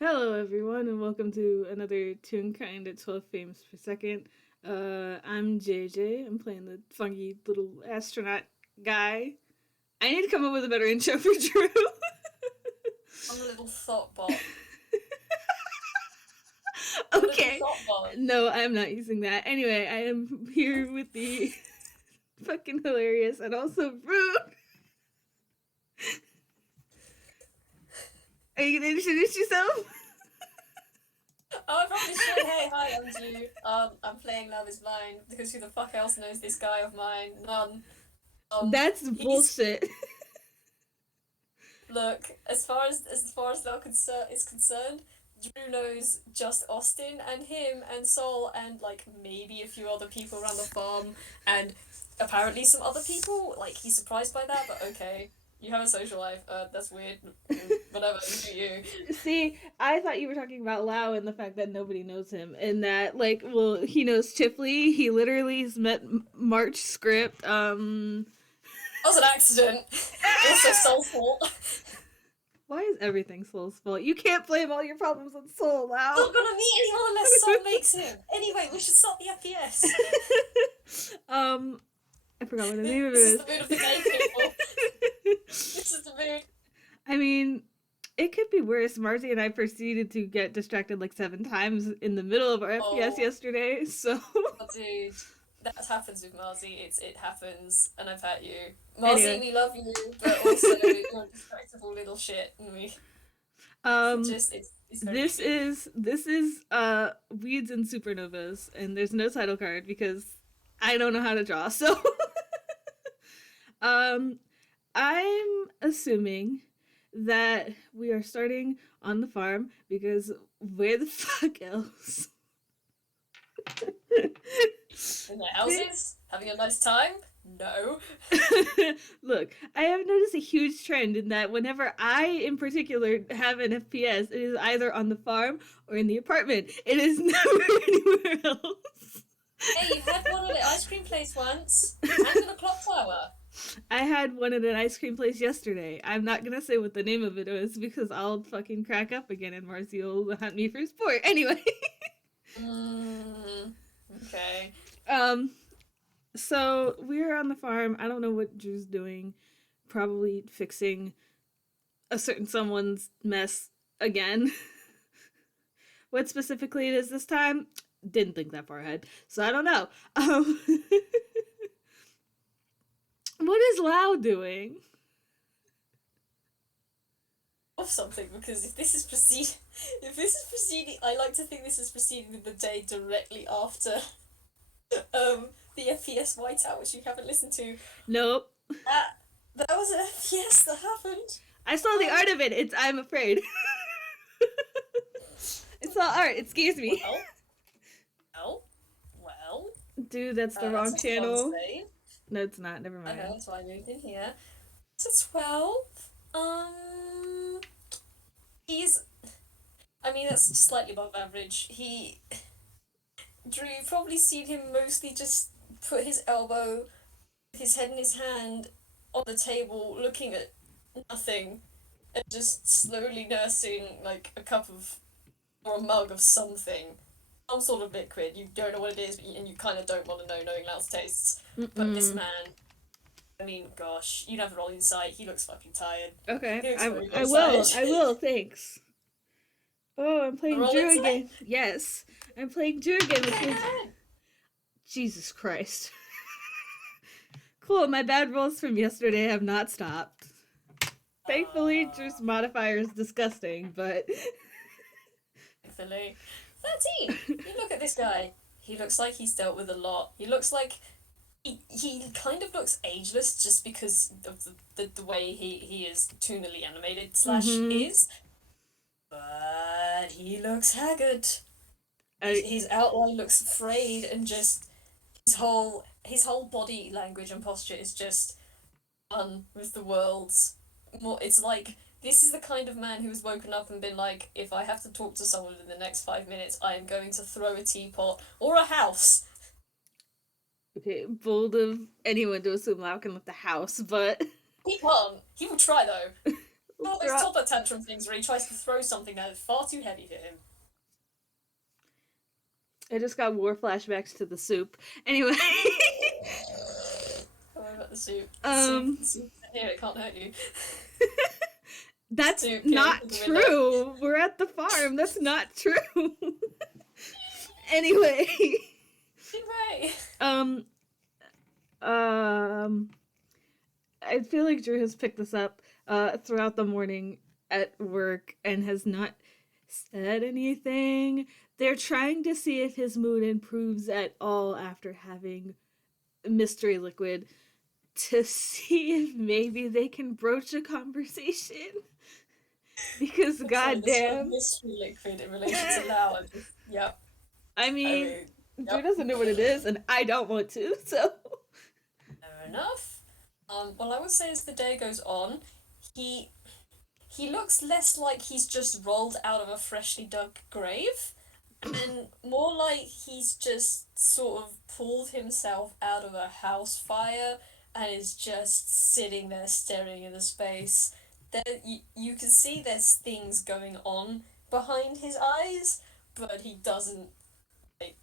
Hello, everyone, and welcome to another Toonkind at 12 frames per second. I'm JayJay. I'm playing the funky little astronaut guy. I need to come up with a better intro for Drew. I'm a little thought bot. I'm a little Okay. thought bot. No, I'm not using that. Anyway, I am here with the fucking hilarious and also rude. Are you gonna introduce yourself? Oh, I probably should. Hey, hi, I'm Dewp. I'm playing Lao Vis-Blind because who the fuck else knows this guy of mine? None. That's He's bullshit. look as far as is concerned. Drew knows just Austin and him and Sol and like maybe a few other people around the farm and apparently some other people. Like he's surprised by that, but okay. You have a social life. That's weird. Whatever. You do you. See, I thought you were talking about Lau and the fact that nobody knows him, and that well, he knows Chipley. He literally has met March Script. That was an accident. Also Sol's fault. Why is everything Soul's fault? You can't blame all your problems on Soul, Lau. Not gonna meet anyone unless Sol makes him. Anyway, we should start the FPS. um, I forgot what the name of it This is is. the mood of the day, people. This is the mood. I mean, it could be worse. Marcy and I proceeded to get distracted like 7 times in the middle of our FPS Oh, yesterday, so. dude. That happens with Marzi. It happens, and I've had you. Marzi, Anyway, we love you, but also you're a distractible little shit, and we um, it's very tricky. this is Weeds and Supernovas, and there's no title card because I don't know how to draw. So um I'm assuming that we are starting on the farm because where the fuck else? In their houses, having a nice time. No. Look, I have noticed a huge trend in that whenever I, in particular, have an FPS, it is either on the farm or in the apartment. It is never anywhere else. Hey, you had one at an ice cream place once, and in a clock tower. I had one at an ice cream place yesterday. I'm not gonna say what the name of it was because I'll fucking crack up again and Marcy will hunt me for sport. Anyway, Mm, okay. um, so we're on the farm. I don't know what Drew's doing. Probably fixing a certain someone's mess again. What specifically it is this time? Didn't think that far ahead, so I don't know. What is Lau doing? Of something because if this is proceeding, I like to think this is proceeding in the day directly after the FPS whiteout, which you haven't listened to. Nope. That that was an FPS that happened. I saw the Um, art of it. It's I'm afraid. It's not art. It scares me. well, well, well. Dude, that's the That's wrong a fun channel. save. No, it's not. Never I know mind. that's why I moved in here. So 12. He's. I mean, that's slightly above average. Drew, you've probably seen him mostly just put his elbow, his head in his hand, on the table, looking at nothing, and just slowly nursing like a cup of or a mug of something, some sort of liquid. You don't know what it is, and you kind of don't want to know, knowing Lau's tastes. But this Mm-mm. man, I mean, gosh, you'd have it all inside. He looks fucking tired. Okay, He looks very, I very will. tired. I will. Thanks. Oh, I'm playing Roll Drew inside. again. Yes, I'm playing Drew again, which Okay, is man. Jesus Christ. Cool. My bad rolls from yesterday have not stopped. Thankfully, Drew's Uh, modifier is disgusting, but Thankfully. 13! You look at this guy. He looks like he's dealt with a lot. He looks like. He kind of looks ageless just because of the way he is tonally animated slash mm-hmm. is. But he looks haggard. I His outline looks frayed and just his whole body language and posture is just done with the world's more it's like this is the kind of man who has woken up and been like, if I have to talk to someone in the next 5 minutes, I am going to throw a teapot or a house. okay. Bold of anyone to assume Lau can lift the house, but He can't. He will try though. All those Drop. toddler tantrum things where he tries to throw something that is far too heavy for him. I just got war flashbacks to the soup. Anyway. Don't worry about the soup. um The soup here, it can't hurt you. that's Soup came not through the window. true. We're at the farm. That's not true. Anyway. Right. I feel like Drew has picked this up throughout the morning at work and has not said anything. They're trying to see if his mood improves at all after having mystery liquid to see if maybe they can broach a conversation. Because goddamn, mystery liquid in relation to Lao. Yep. I mean, Drew doesn't know what it is, and I don't want to. So fair enough. Well, I would say as the day goes on, he looks less like he's just rolled out of a freshly dug grave, and more like he's just sort of pulled himself out of a house fire and is just sitting there staring into space. There, you can see there's things going on behind his eyes, but he doesn't. Like,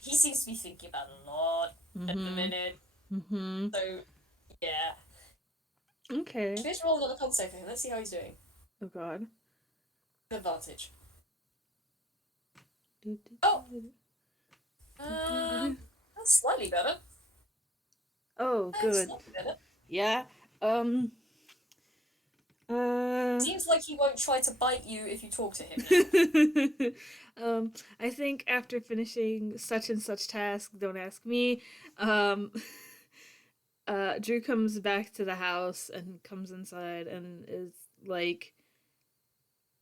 he seems to be thinking about a lot at the minute. Mm-hmm. So, yeah. Okay. Let's roll another con save for him. Let's see how he's doing. Oh god. Advantage. Oh! That's slightly better. Oh, good. Better. Yeah. Seems like he won't try to bite you if you talk to him. I think after finishing such and such task, don't ask me, Drew comes back to the house and comes inside and is like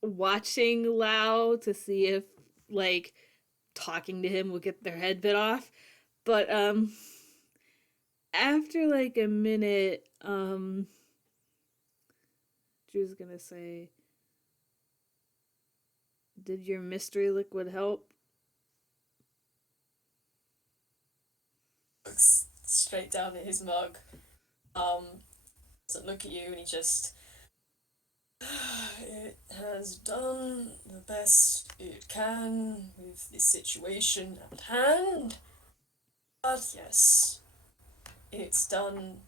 watching Lao to see if like talking to him will get their head bit off. But after like a minute, Drew's gonna say, "Did your mystery liquid help?" Looks straight down at his mug. Doesn't look at you, and he just. It has done the best it can with the situation at hand. But yes, it's done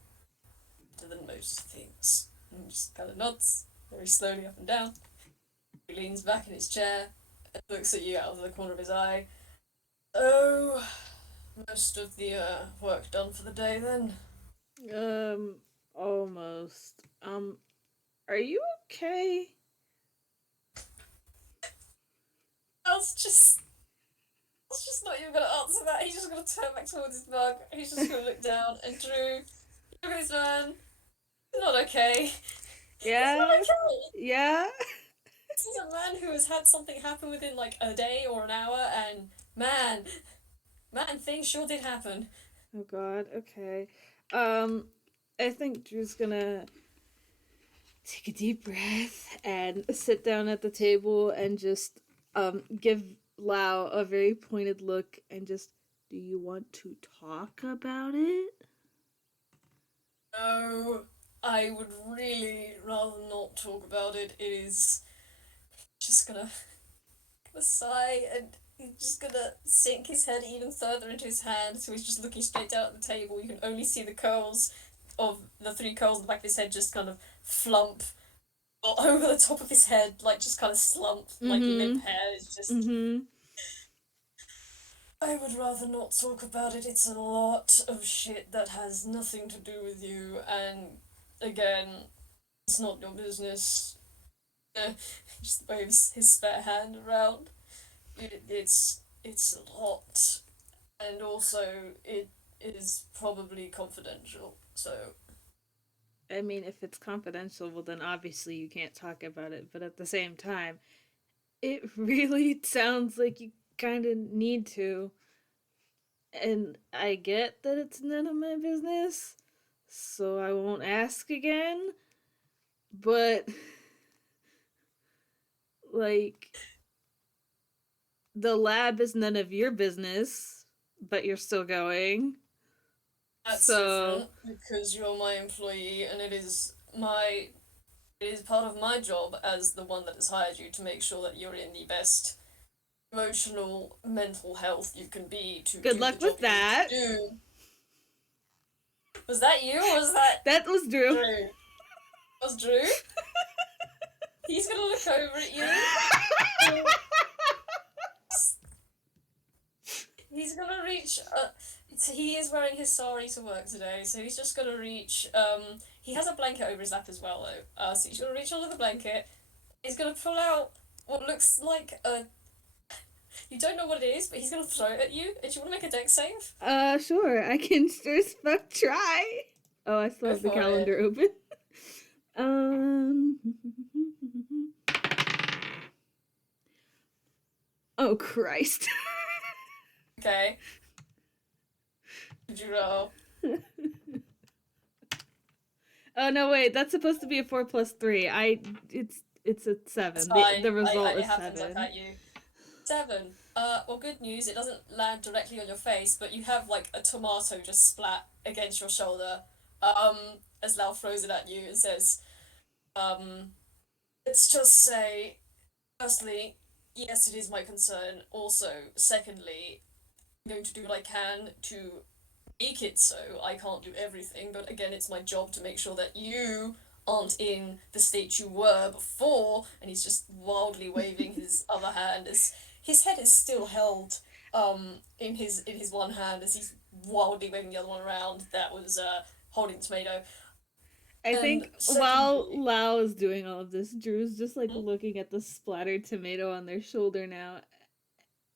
better than most things. And just kind of nods very slowly up and down. He leans back in his chair and looks at you out of the corner of his eye. Oh, most of the work done for the day then? Almost. Are you okay? I was just not even gonna answer that. He's just gonna turn back towards his mug. He's just gonna look down and Drew, look at this man. He's not okay. Yeah. He's not okay. Yeah. This is a man who has had something happen within like a day or an hour, and man, things sure did happen. Oh god, okay. I think Drew's gonna take a deep breath and sit down at the table and just give Lao a very pointed look and just, do you want to talk about it? No, I would really rather not talk about it. It is just gonna sigh, and he's just gonna sink his head even further into his hand, so he's just looking straight down at the table. You can only see the curls of the three curls in the back of his head just kind of flump over the top of his head, like just kind of slump, like limp hair is just. I would rather not talk about it. It's a lot of shit that has nothing to do with you, and again, it's not your business. Just waves his spare hand around. It's a lot, and also it is probably confidential. So, I mean, if it's confidential, well, then obviously you can't talk about it. But at the same time, it really sounds like you kind of need to. And I get that it's none of my business, so I won't ask again. But, like, the lab is none of your business, but you're still going. that's So different because you're my employee and it is my It is part of my job as the one that has hired you to make sure that you're in the best emotional, mental health you can be to Good do the luck job with you need to that. do. Was that you or was that That was Drew. Drew? Was Drew? He's gonna look over at you. He's gonna reach. He is wearing his sari to work today, so he's just gonna reach. He has a blanket over his lap as well, though. So he's gonna reach under the blanket. He's gonna pull out what looks like a. You don't know what it is, but he's gonna throw it at you. And do you want to make a deck save? Sure. I can sure as fuck try. Oh, I still Go have the for it. calendar open. Oh, Christ. Okay. Did you roll? Oh, no, wait. That's supposed to be a 4 plus 3. It's a 7. It's fine. The result it is happens. 7. I cut you. 7. Well, good news. It doesn't land directly on your face, but you have like a tomato just splat against your shoulder. As Lau throws it at you and says, let's just say, firstly, yes, it is my concern. Also, secondly, I'm going to do what I can to make it so. I can't do everything, but again, it's my job to make sure that you aren't in the state you were before. And he's just wildly waving his other hand as his head is still held in his one hand as he's wildly waving the other one around that was holding the tomato. I think while Lao is doing all of this, Drew's just like looking at the splattered tomato on their shoulder now.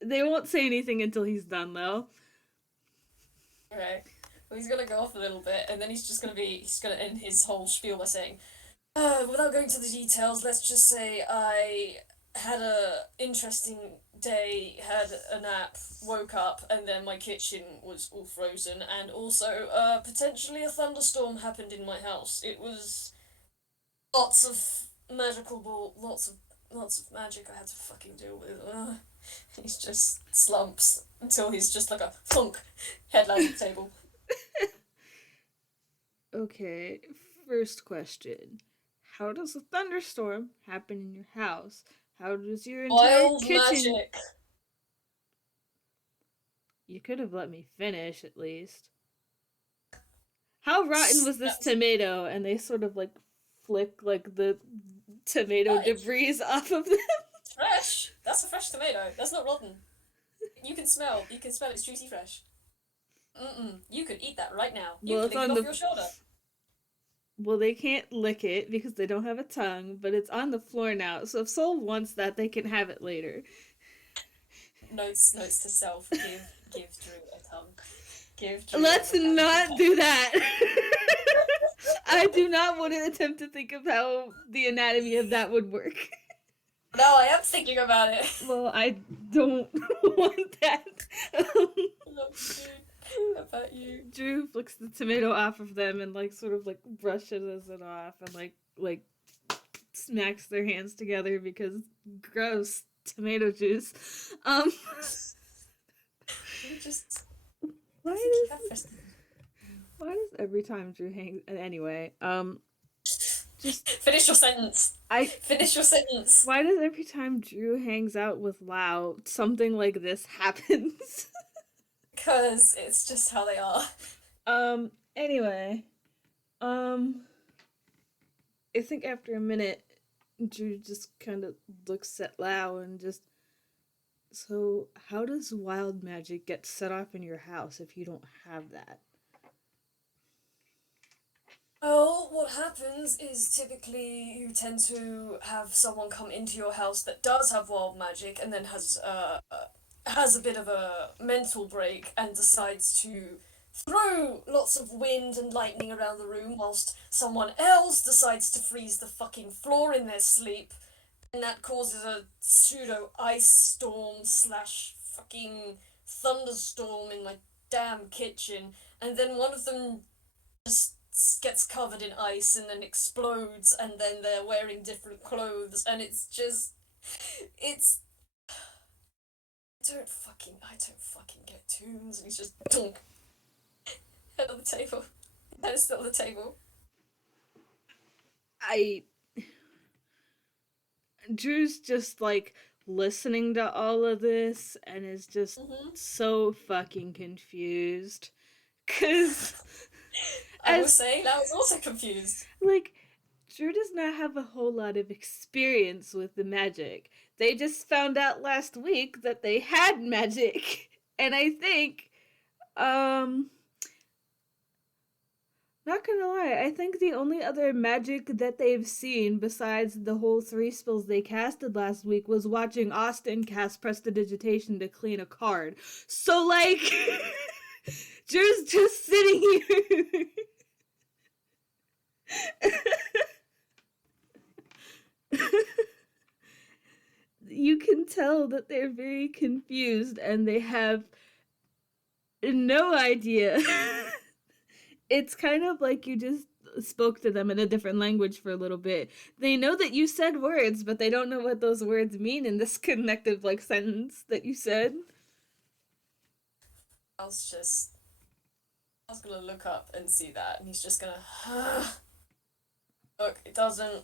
They won't say anything until he's done, though. Okay. Well, he's gonna go off a little bit, and then he's gonna end his whole spiel by saying, without going to the details, let's just say I had a interesting day, had a nap, woke up, and then my kitchen was all frozen, and also, potentially a thunderstorm happened in my house. It was lots of lots of magic I had to fucking deal with. He's just slumps until he's just like a thunk headline on the table. Okay, first question. How does a thunderstorm happen in your house? How does your entire Wild kitchen... magic. You could have let me finish, at least. How rotten was this tomato? And they sort of, like, flick, like, the tomato debris off of them. It's fresh. That's a fresh tomato. That's not rotten. You can smell it's juicy fresh. You could eat that right now. You could lick it off your shoulder. Well, they can't lick it because they don't have a tongue, but it's on the floor now. So if Soul wants that, they can have it later. Notes to self. Give Drew a tongue. Give Drew. Let's not do that. I do not want to attempt to think of how the anatomy of that would work. No, I am thinking about it. Well, I don't want that. About you. Drew flicks the tomato off of them and like sort of like brushes it off and like smacks their hands together because gross tomato juice. Just why does every time Drew hangs anyway, just finish your sentence. Finish your sentence. Why does every time Drew hangs out with Lao, something like this happens? Because it's just how they are. Anyway. I think after a minute, Drew just kind of looks at Lao and just... So, how does wild magic get set off in your house if you don't have that? Well, what happens is typically you tend to have someone come into your house that does have wild magic and then has a bit of a mental break and decides to throw lots of wind and lightning around the room whilst someone else decides to freeze the fucking floor in their sleep, and that causes a pseudo ice storm / fucking thunderstorm in my damn kitchen, and then one of them just gets covered in ice and then explodes, and then they're wearing different clothes, and it's I don't fucking get tunes, and he's just dunk head on the table. Head is still on the table. Drew's just like listening to all of this and is just Hmm. so fucking confused. Cause I will as say, I was also confused. like Drew does not have a whole lot of experience with the magic. They just found out last week that they had magic. And I think um not gonna lie, I think the only other magic that they've seen besides the whole three spells they casted last week was watching Austin cast Prestidigitation to clean a card. So, like, Drew's just sitting here. You can tell that they're very confused and they have no idea. It's kind of like you just spoke to them in a different language for a little bit. They know that you said words, but they don't know what those words mean in this connective like sentence that you said. I was just, I was gonna look up and see that, and he's just gonna, look, it doesn't,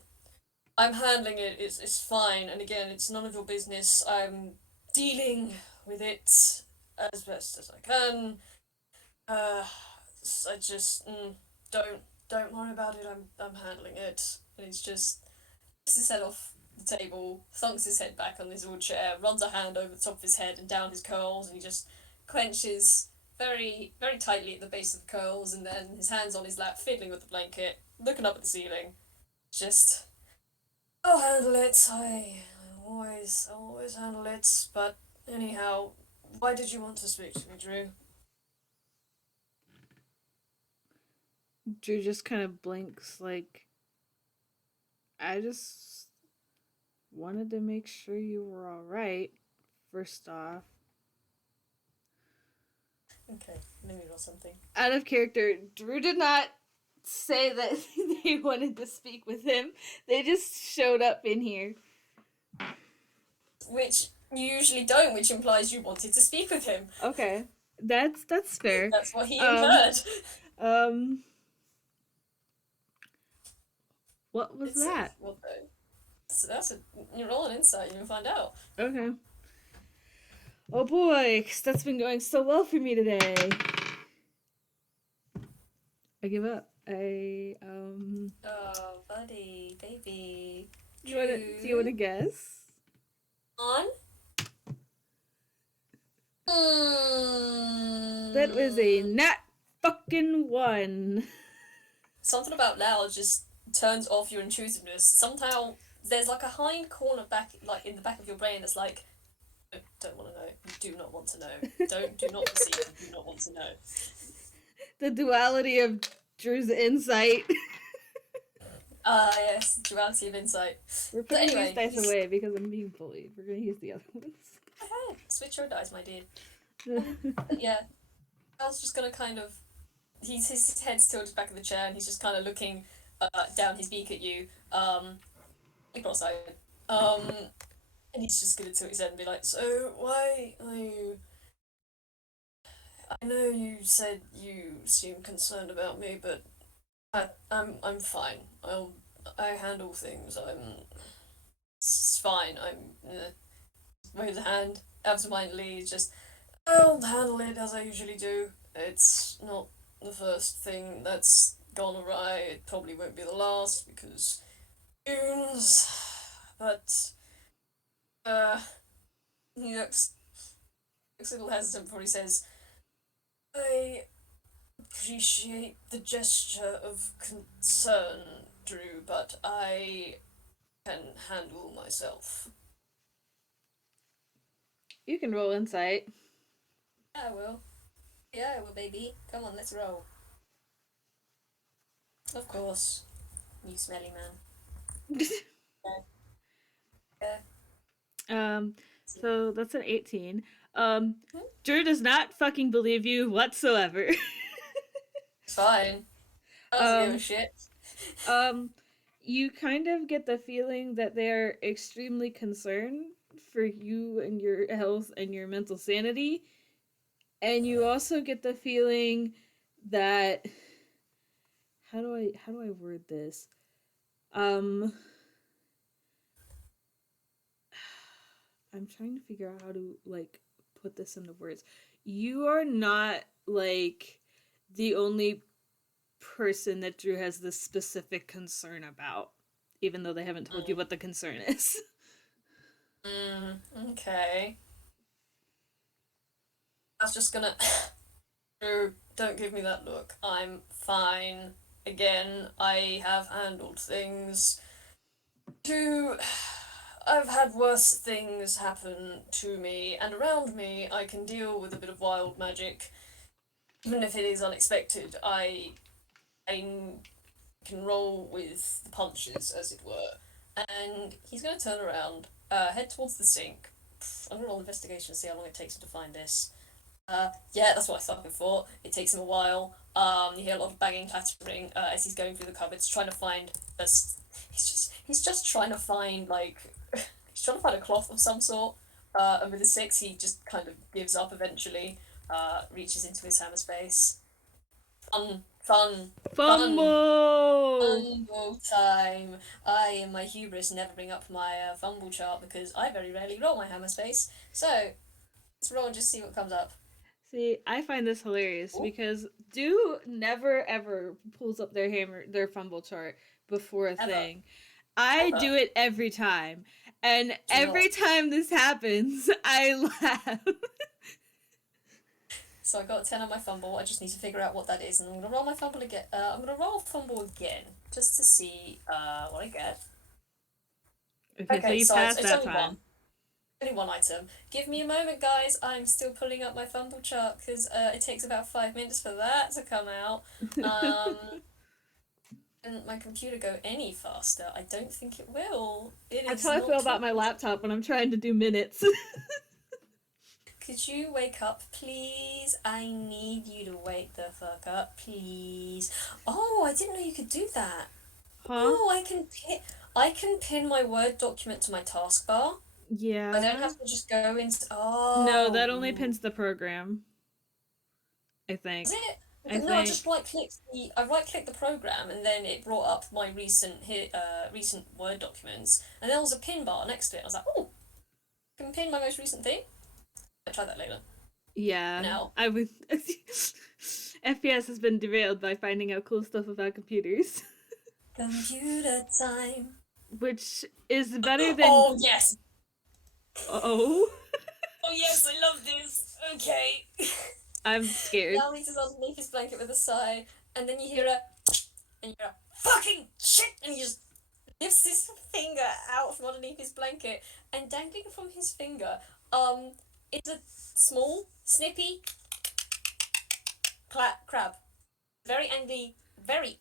I'm handling it, it's fine, and again, it's none of your business, I'm dealing with it as best as I can, uh, I just, don't worry about it, I'm handling it, and he's just, takes his head off the table, thunks his head back on his old chair, runs a hand over the top of his head and down his curls, and he just clenches very, very tightly at the base of the curls, and then his hands on his lap, fiddling with the blanket, looking up at the ceiling. Just, I'll handle it. I always handle it. But anyhow, why did you want to speak to me, Drew? Drew just kind of blinks, like, I just wanted to make sure you were alright, first off. Okay, maybe or something. Out of character, Drew did not say that they wanted to speak with him. They just showed up in here. Which you usually don't, which implies you wanted to speak with him. Okay. That's fair. That's what he Um inferred. um what was It's that? well, that's a you're rolling insight. You can find out. Okay. Oh boy, 'cause that's been going so well for me today. I give up. Oh, buddy, baby, Do you wanna guess? on. That was a Mm. nat fucking one. Something about Lao just turns off your intrusiveness. Somehow there's like a hind corner back, like in the back of your brain, that's like, don't want to know. You do not want to know. Do not perceive. You do not want to know. The duality of Drew's insight. Ah, yes, duality of insight. We're But putting anyway, these dice away because I'm being bullied. We're gonna use the other ones. okay, switch your dice, my dear. But yeah, I was just gonna kind of. His head's tilted back in the chair, and he's just kind of looking down his beak at you, cross-eyed. And he's just gonna tilt his head and be like, "So why are you? I know you said you seem concerned about me, but I'm fine. I handle things. It's fine. Waves a hand absentmindedly. Just I'll handle it as I usually do. It's not the first thing that's gone awry. It probably won't be the last because goons. But uh, he looks a little hesitant before he says, "I appreciate the gesture of concern, Drew, but I can handle myself." You can roll insight. I will. Yeah, I will, baby. Come on, let's roll. Of course. You smelly man. Yeah. So that's an 18. Um, Hmm? Drew does not fucking believe you whatsoever. Fine. I doesn't give a um, shit. um, you kind of get the feeling that they're extremely concerned for you and your health and your mental sanity. And you also get the feeling that how do I word this? Um I'm trying to figure out how to like put this into words. You are not like the only person that Drew has this specific concern about, even though they haven't told you Mm. what the concern is. Okay. I was just gonna. No, don't give me that look. I'm fine. Again, I have handled things to. I've had worse things happen to me and around me. I can deal with a bit of wild magic, even if it is unexpected. I can roll with the punches, as it were. And he's going to turn around, head towards the sink. I'm going to roll investigation to see how long it takes him to find this. Yeah, that's what I fucking thought. It takes him a while. You hear a lot of banging, clattering as he's going through the cupboards, trying to find. He's just trying to find like he's trying to find a cloth of some sort. And with the six, he just kind of gives up eventually. Reaches into his hammer space. Fun, fun, fun. Fumble! Fumble time. I, in my hubris, never bring up my fumble chart because I very rarely roll my hammer space. So let's roll and just see what comes up. See, I find this hilarious Ooh, because Do never ever pulls up their fumble chart before a ever, thing. I ever. do it every time. And Do every not. time this happens, I laugh. So I got a 10 on my fumble. I just need to figure out what that is, and I'm gonna roll my fumble again. I'm gonna roll fumble again just to see what I get. Okay, so Okay, you so it's, passed it's that only time. one. Only one item. Give me a moment, guys. I'm still pulling up my fumble chart because it takes about 5 minutes for that to come out. Um, and my computer go any faster? I don't think it will. It That's is how I feel not about my talking. laptop when I'm trying to do minutes. Could you wake up, please? I need you to wake the fuck up, please. Oh, I didn't know you could do that. Huh? Oh, I can pin my Word document to my taskbar. I don't Yeah. have to just go into. No, that Oh, only pins the program, I is think. it? I No, I just think. right clicked the program and then it brought up my recent Word documents and there was a pin bar next to it. I was like, oh, I can pin my most recent thing. I'll try that later. Yeah. Now, I would. FPS has been derailed by finding out cool stuff about computers, computer time. which is better than. Oh yes, Oh, oh yes, I love this. Okay. I'm scared. Now Lisa's underneath his blanket with a sigh, and then you hear a and you hear a fucking shit, and he just lifts his finger out from underneath his blanket, and dangling from his finger, is a small, snippy crab. Very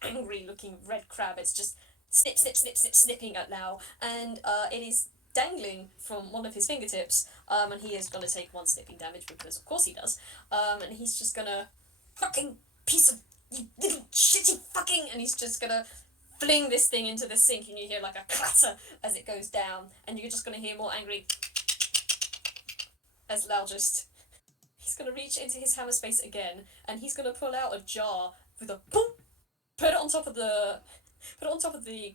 angry looking red crab. It's just snip, snip, snip, snip, snipping at Lao, and it is dangling from one of his fingertips, and he is gonna take one snipping damage because of course he does, and he's just gonna fucking piece of you little shitty fucking, and he's just gonna fling this thing into the sink, and you hear like a clatter as it goes down, and you're just gonna hear more angry as Lao just. He's gonna reach into his hammer space again, and he's gonna pull out a jar with a boom, put it on top of the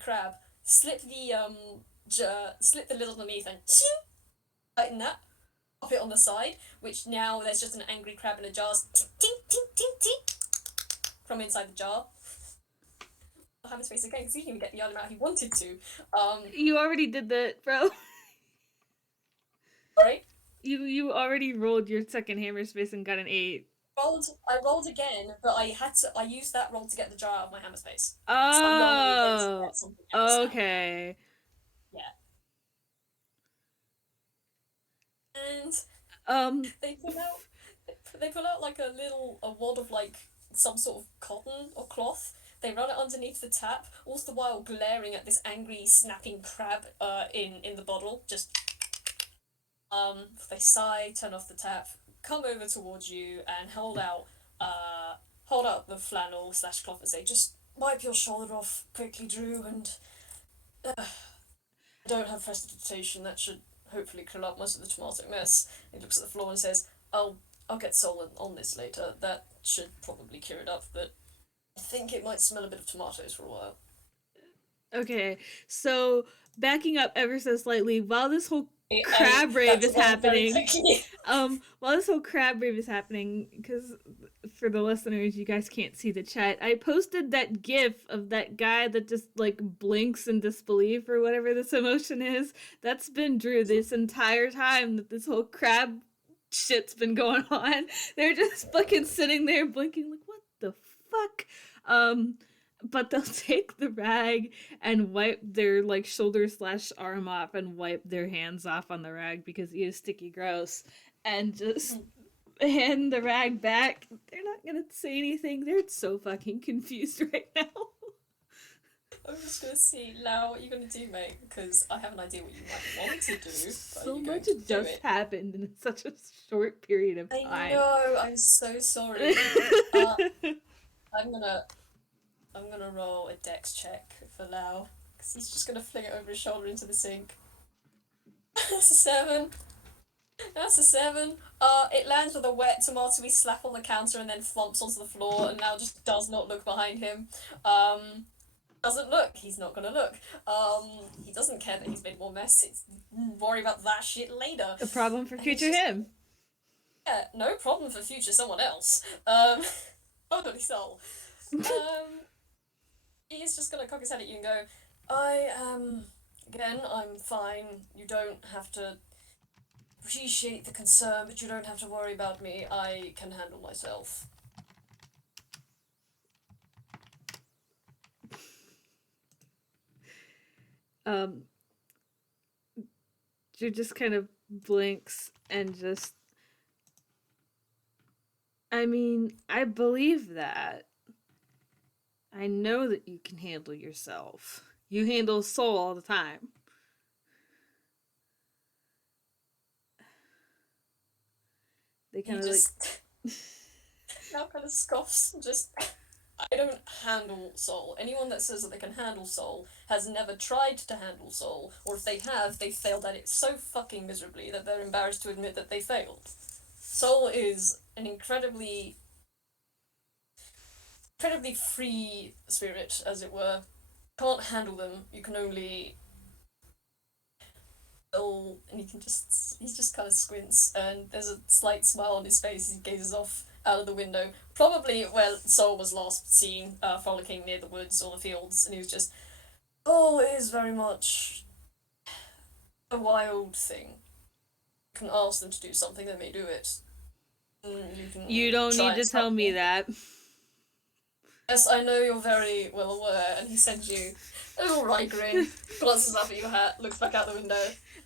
crab, slip the lid underneath, and tighten that. Pop it on the side, which now there's just an angry crab in a jar, ting ting ting ting ting from inside the jar. Hammer space again because he didn't even get the item out he wanted to. You already did that, bro. Sorry. You already rolled your second hammer space and got an 8. I rolled again, but I used that roll to get the jar out of my hammer space. So I'm rolling again to Oh, get something else now. okay. Yeah. And Um, they pull out they pull out like a wad of like some sort of cotton or cloth. They run it underneath the tap, all the while glaring at this angry snapping crab in the bottle. Just they sigh, turn off the tap, come over towards you and hold out the flannel slash cloth and say, just wipe your shoulder off quickly, Drew, and I don't have prestidigitation. That should hopefully clear up most of the traumatic mess. He looks at the floor and says, I'll get Sol on this later. That should probably clear it up, but I think it might smell a bit of tomatoes for a while. okay. So, backing up ever so slightly, while this whole crab rave That's is one very happening. quickly. While this whole crab rave is happening, because for the listeners, you guys can't see the chat. I posted that GIF of that guy that just like blinks in disbelief or whatever this emotion is. That's been Drew this entire time that this whole crab shit's been going on. They're just fucking sitting there blinking like, what the fuck? But they'll take the rag and wipe their like shoulder slash arm off and wipe their hands off on the rag because he is sticky gross and just hand the rag back. They're not gonna say anything. They're so fucking confused right now. I'm just gonna see, Lau, what are you gonna do, mate? Because I have an idea what you might want to do. So much just happened in such a short period of time. I know, I'm so sorry. I'm gonna roll a dex check for Lau, because he's just gonna fling it over his shoulder into the sink. That's a 7. That's a 7. It lands with a wet tomatoey slap on the counter and then flumps onto the floor and now just does not look behind him. Doesn't look. He's not gonna look. He doesn't care that he's made more mess. It's worry about that shit later. A problem for future him. Yeah, no problem for future someone else. Holy soul. He's just gonna cock his head at you and go, again, I'm fine. You don't have to appreciate the concern, but you don't have to worry about me. I can handle myself. Drew just kind of blinks and just, I mean, I believe that. I know that you can handle yourself. You handle Soul all the time. They kind of like... Now kind of scoffs, just... I don't handle Soul. Anyone that says that they can handle Soul has never tried to handle Soul, or if they have, they failed at it so fucking miserably that they're embarrassed to admit that they failed. Soul is an incredibly free spirit, as it were. Can't handle them. You can only... Oh, and he just kind of squints, and there's a slight smile on his face as he gazes off out of the window, probably where Soul was last seen, frolicking near the woods or the fields, and he was just, oh, it is very much a wild thing. You can ask them to do something, they may do it. You don't need to tell me that. Yes, I know you're very well aware, and he sends you a little wry grin, glances up at your hat, looks back out the window.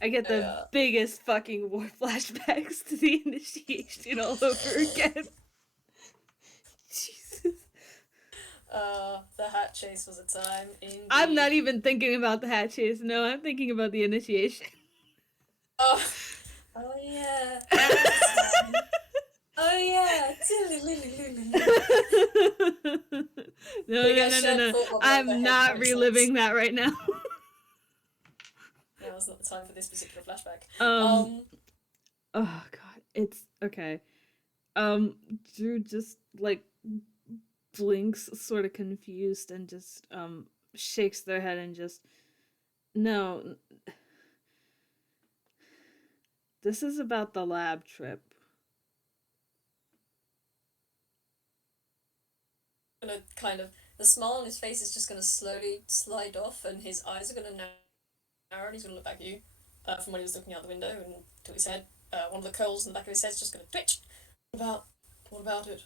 I get the biggest fucking war flashbacks to the initiation all over again. Jesus. The hat chase was a time indeed. I'm not even thinking about the hat chase, no, I'm thinking about the initiation. Oh yeah. Oh yeah. No. I'm not reliving that right now. Now's not the time for this particular flashback. Oh god, it's okay. Drew just like blinks, sort of confused, and just shakes their head and just, no. This is about the lab trip. Gonna kind of, the smile on his face is just gonna slowly slide off, and his eyes are gonna narrow, and he's gonna look back at you from when he was looking out the window and to his head. One of the curls in the back of his head's just gonna twitch. What about it?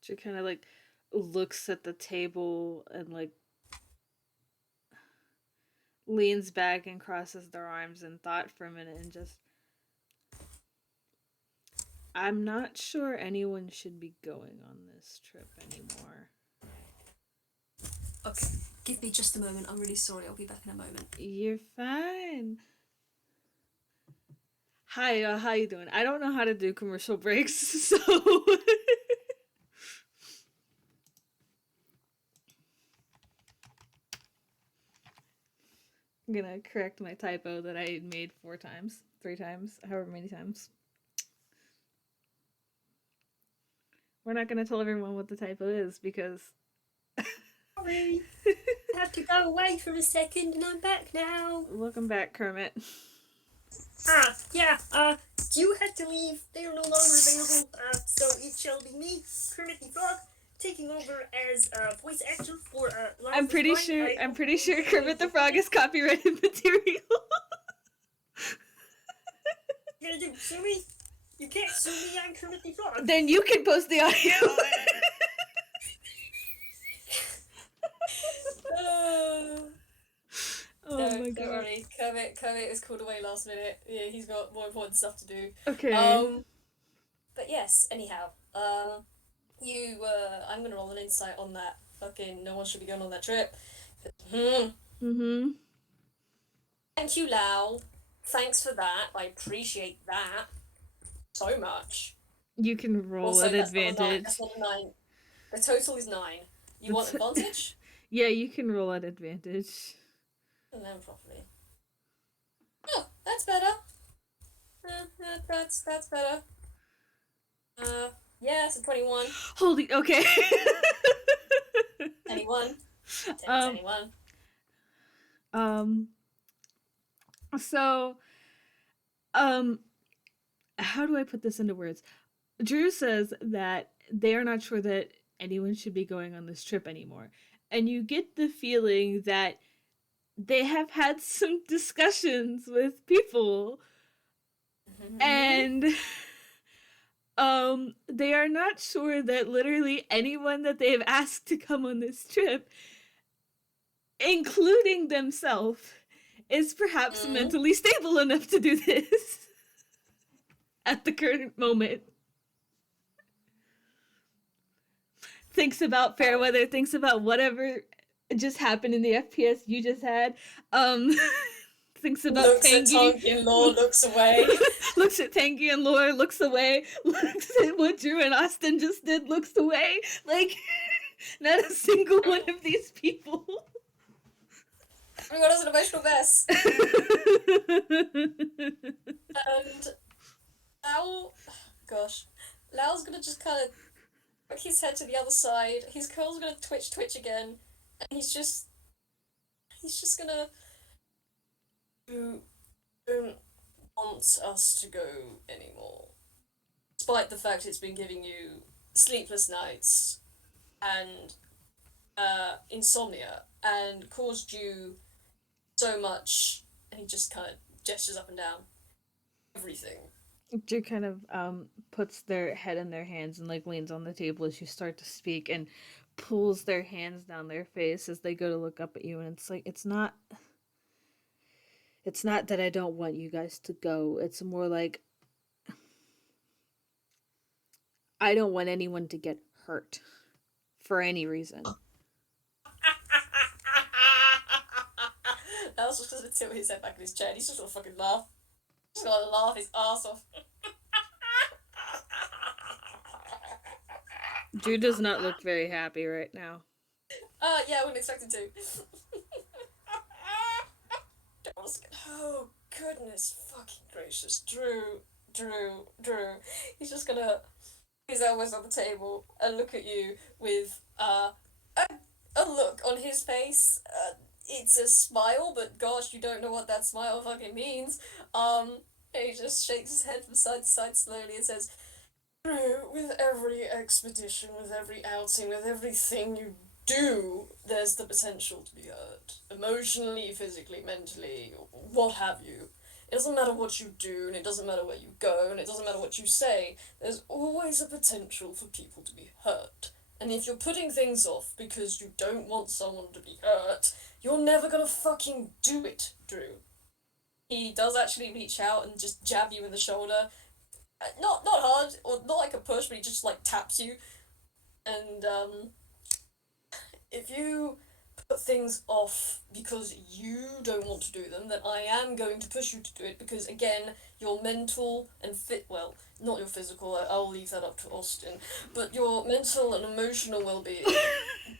She kind of like looks at the table and like leans back and crosses their arms in thought for a minute and just, I'm not sure anyone should be going on this trip anymore. Okay, give me just a moment. I'm really sorry. I'll be back in a moment. You're fine. Hi, how you doing? I don't know how to do commercial breaks, so... I'm gonna correct my typo that I made 3 times, however many times. We're not gonna tell everyone what the typo is because... Sorry. had to go away for a second and I'm back now. Welcome back, Kermit. You had to leave. They are no longer available, so it shall be me, Kermit the Frog, taking over as voice actor for Lao I'm pretty Vis-Blind. sure. I'm pretty sure Kermit the Frog is copyrighted material. You're gonna do sue me? You can't sue me. I'm Kermit the Frog. Then you can post the audio. Oh no, my don't god. worry. Kermit is called away last minute. Yeah, he's got more important stuff to do. Okay. But yes, anyhow, I'm gonna roll an insight on that. Fucking no one should be going on that trip. Mm-hmm. Thank you, Lao. Thanks for that. I appreciate that so much. You can roll Also, an that's advantage. That's not a 9. The total is 9. You want advantage? Yeah, you can roll an advantage. And then properly. Oh, that's better. That's better. Yeah, it's a 21. Holy, okay. 21. 21. So, how do I put this into words? Drew says that they are not sure that anyone should be going on this trip anymore. And you get the feeling that they have had some discussions with people. And they are not sure that literally anyone that they have asked to come on this trip, including themselves, is perhaps mentally stable enough to do this at the current moment. Thinks about fair weather, thinks about whatever just happened in the FPS you just had. Thinks about looks Tangy. At Tangy and Law, looks away. Looks at Tangy and Laura, looks away. Looks at what Drew and Austin just did, looks away. Like, not a single one of these people. Everyone has an emotional mess. And Lao's gonna just kind of put his head to the other side. His curl's gonna twitch again, and he's just gonna. You don't want us to go anymore, despite the fact it's been giving you sleepless nights and insomnia and caused you so much. And he just kind of gestures up and down. Everything. Drew kind of puts their head in their hands and like leans on the table as you start to speak and pulls their hands down their face as they go to look up at you, and it's like it's not that I don't want you guys to go. It's more like I don't want anyone to get hurt for any reason. That was just because of tilt his head back in his chair. He's just gonna fucking laugh. He's gonna laugh his ass off. Drew does not look very happy right now. Yeah, I wouldn't expect him to. Oh, goodness fucking gracious. Drew. He's just gonna put his elbows on the table and look at you with a look on his face. It's a smile, but gosh, you don't know what that smile fucking means. He just shakes his head from side to side slowly and says, Drew, with every expedition, with every outing, with everything you do, there's the potential to be hurt. Emotionally, physically, mentally, what have you. It doesn't matter what you do, and it doesn't matter where you go, and it doesn't matter what you say. There's always a potential for people to be hurt. And if you're putting things off because you don't want someone to be hurt, you're never gonna fucking do it, Drew. He does actually reach out and just jab you in the shoulder. Not hard, or not like a push, but he just like taps you. And if you put things off because you don't want to do them, then I am going to push you to do it because, again, your mental and well, not your physical, I'll leave that up to Austin, but your mental and emotional well-being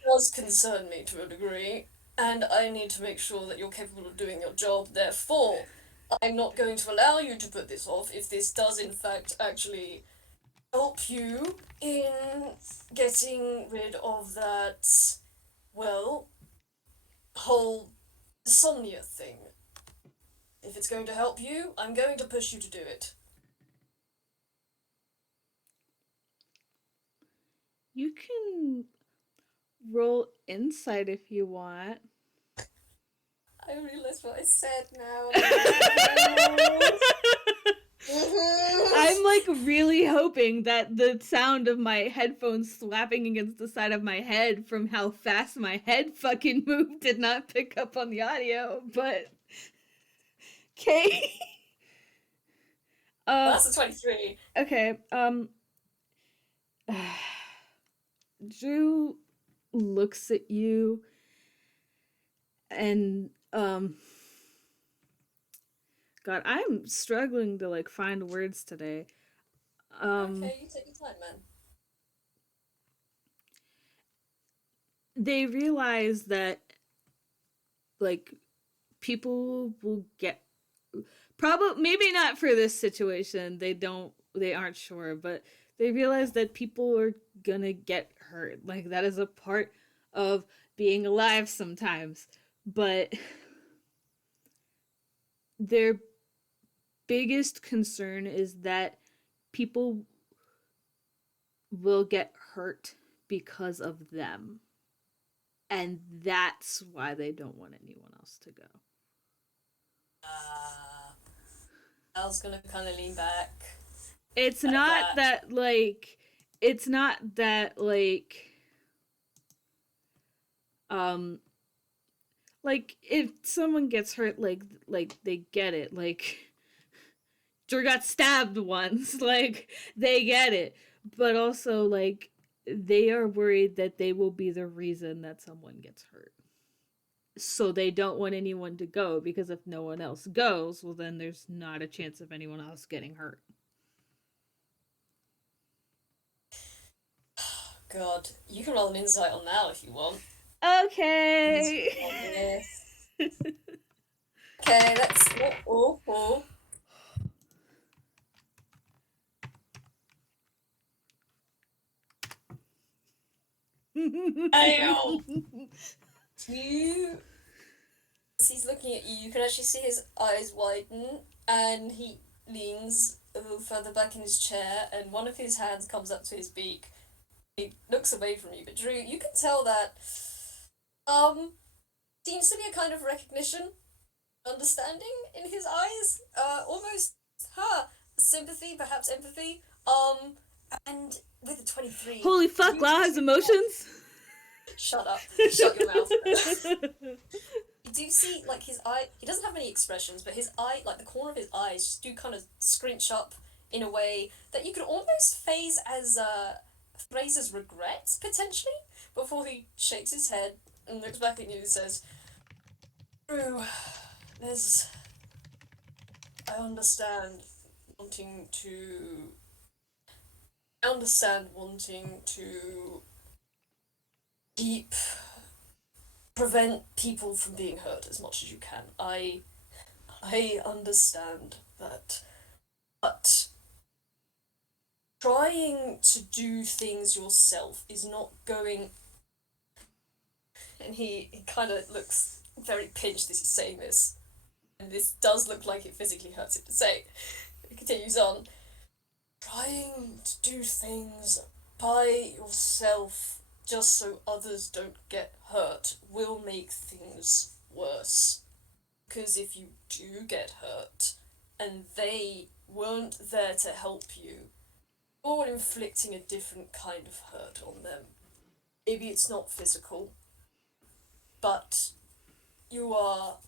does concern me to a degree, and I need to make sure that you're capable of doing your job. Therefore, I'm not going to allow you to put this off if this does, in fact, actually help you in getting rid of that, well, whole insomnia thing. If it's going to help you, I'm going to push you to do it. You can roll insight if you want. I realize what I said now. I'm like really hoping that the sound of my headphones slapping against the side of my head from how fast my head fucking moved did not pick up on the audio, but okay. That's a 23. Okay, Drew looks at you and God, I'm struggling to like find words today. Okay, you take your time, man. They realize that like people will get probably maybe not for this situation. They aren't sure, but they realize that people are gonna get hurt. Like that is a part of being alive sometimes. But their biggest concern is that people will get hurt because of them. And that's why they don't want anyone else to go. I was gonna kind of lean back. It's not that like it's not that like if someone gets hurt like they get it. Like Drew got stabbed once, like they get it. But also like they are worried that they will be the reason that someone gets hurt. So they don't want anyone to go because if no one else goes, well then there's not a chance of anyone else getting hurt. God, you can roll an insight on now if you want. Okay. Okay, let's. Oh. Damn! You. As he's looking at you, you can actually see his eyes widen, and he leans a little further back in his chair, and one of his hands comes up to his beak. He looks away from you, but Drew, you can tell that seems to be a kind of recognition, understanding in his eyes, almost sympathy, perhaps empathy. And with a 23. Holy fuck, Lao has emotions? Shut up. Shut your mouth. You do see, like, his eye, he doesn't have any expressions, but his eye, like, the corner of his eyes just do kind of scrunch up in a way that you could almost phrase as regret, potentially, before he shakes his head and looks back at you and says, Drew, I understand wanting to keep prevent people from being hurt as much as you can. I understand that, but trying to do things yourself is not going. And he kind of looks very pinched as he's saying this, and this does look like it physically hurts him to say. He continues on. Trying to do things by yourself just so others don't get hurt will make things worse. Because if you do get hurt and they weren't there to help you, you're inflicting a different kind of hurt on them. Maybe it's not physical, but you are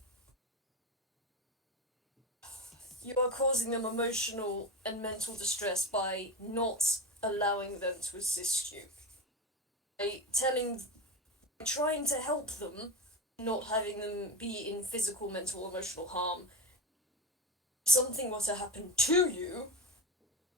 causing them emotional and mental distress by not allowing them to assist you. By trying to help them, not having them be in physical, mental, emotional harm. If something were to happen to you,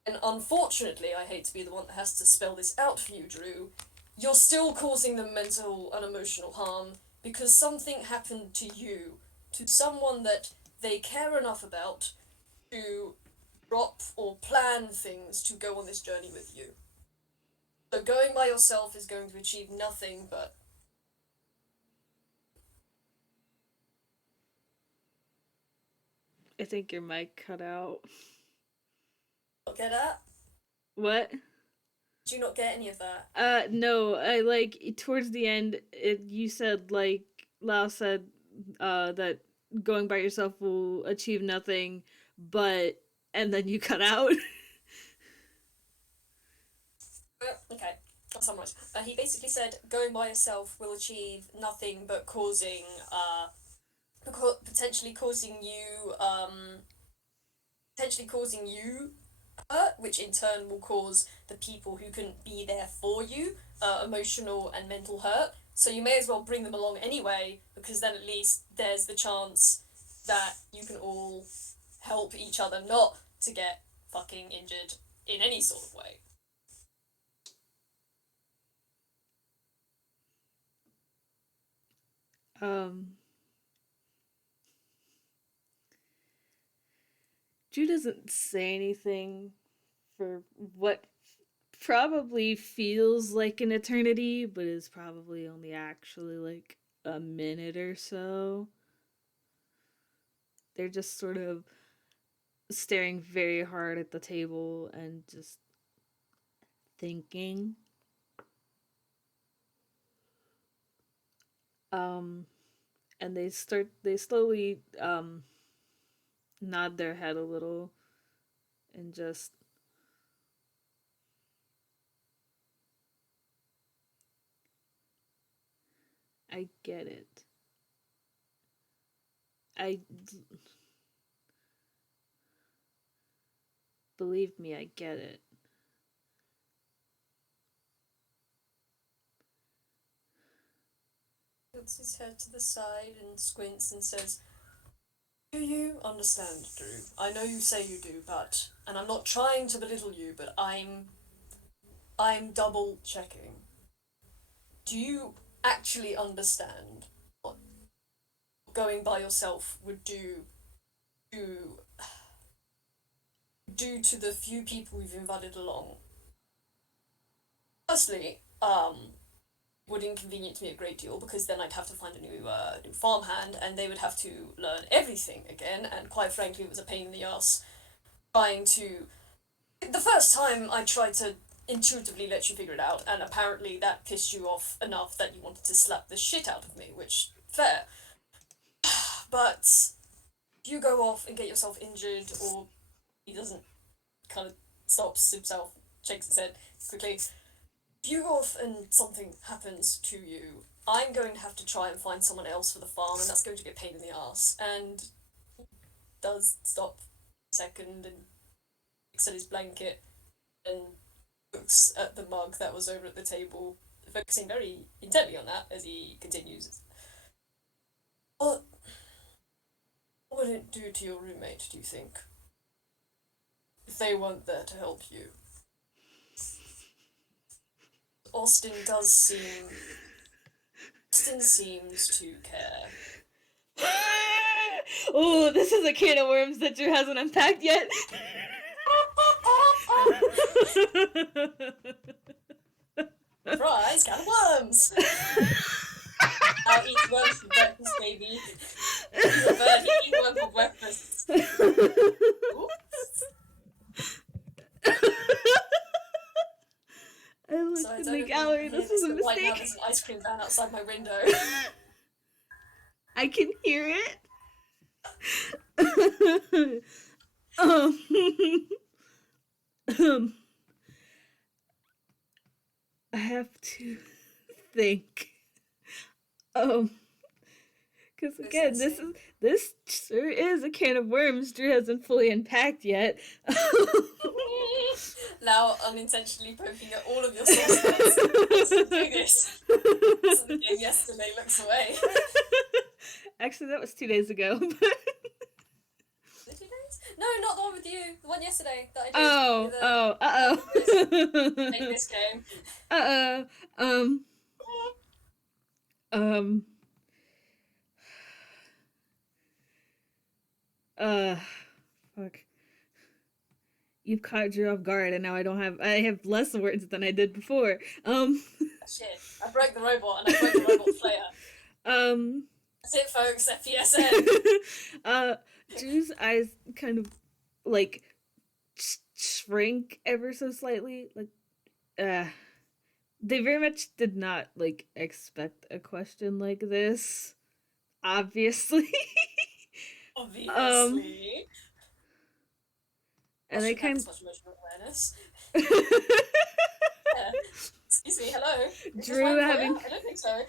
and unfortunately, I hate to be the one that has to spell this out for you, Drew, you're still causing them mental and emotional harm because something happened to you, to someone that they care enough about to drop or plan things to go on this journey with you. So going by yourself is going to achieve nothing but I think your mic cut out. Get that? What? Did you not get any of that? No, I like towards the end you said like Lao said that going by yourself will achieve nothing, but and then you cut out. Okay, I'll summarize. He basically said going by yourself will achieve nothing but causing, potentially causing you, hurt, which in turn will cause the people who can be there for you, emotional and mental hurt. So you may as well bring them along anyway, because then at least there's the chance that you can all help each other not to get fucking injured in any sort of way. Drew doesn't say anything for what probably feels like an eternity, but is probably only actually like a minute or so. They're just sort of staring very hard at the table and just thinking. Um, and they slowly nod their head a little and just I get it. I believe me, I get it. Puts his head to the side and squints and says, "Do you understand, Drew? I know you say you do, but and I'm not trying to belittle you, but I'm double checking. Do you actually understand what going by yourself would to do to the few people we've invited along? Firstly, would inconvenience me a great deal because then I'd have to find a new farmhand and they would have to learn everything again, and quite frankly it was a pain in the ass trying to the first time I tried to intuitively let you figure it out, and apparently that pissed you off enough that you wanted to slap the shit out of me, which fair. But you go off and get yourself injured, or he doesn't kind of stops himself, shakes his head quickly. If you go off and something happens to you, I'm going to have to try and find someone else for the farm, and that's going to be a pain in the ass. And he does stop a second and looks at his blanket and looks at the mug that was over at the table, focusing very intently on that as he continues. What would it do to your roommate, do you think? If they weren't there to help you? Austin seems to care. Oh, this is a can of worms that Drew hasn't unpacked yet. Surprise, can of worms! I'll eat worms for breakfast, baby. The bird eating worms for breakfast. I looked in the gallery. This was a mistake. Right now, there's an ice cream van outside my window. I can hear it. I have to think. Because again, this sure is a can of worms Drew hasn't fully unpacked yet. Now unintentionally poking at all of your sources. Do this. So the game yesterday looks away. Actually, that was 2 days ago. 2 days? No, not the one with you. The one yesterday that I did. Take this game. Fuck. You've caught Drew off guard, and now I have less words than I did before. Shit. I broke the robot, and I broke the robot player. That's it, folks. FPSN. Drew's eyes kind of like shrink ever so slightly. Like, uh, they very much did not like expect a question like this. Obviously. um, Obviously. I and they shouldn't have kind. this much emotional awareness. of Yeah. Excuse me, hello. Is this my Drew employer? having I don't think so.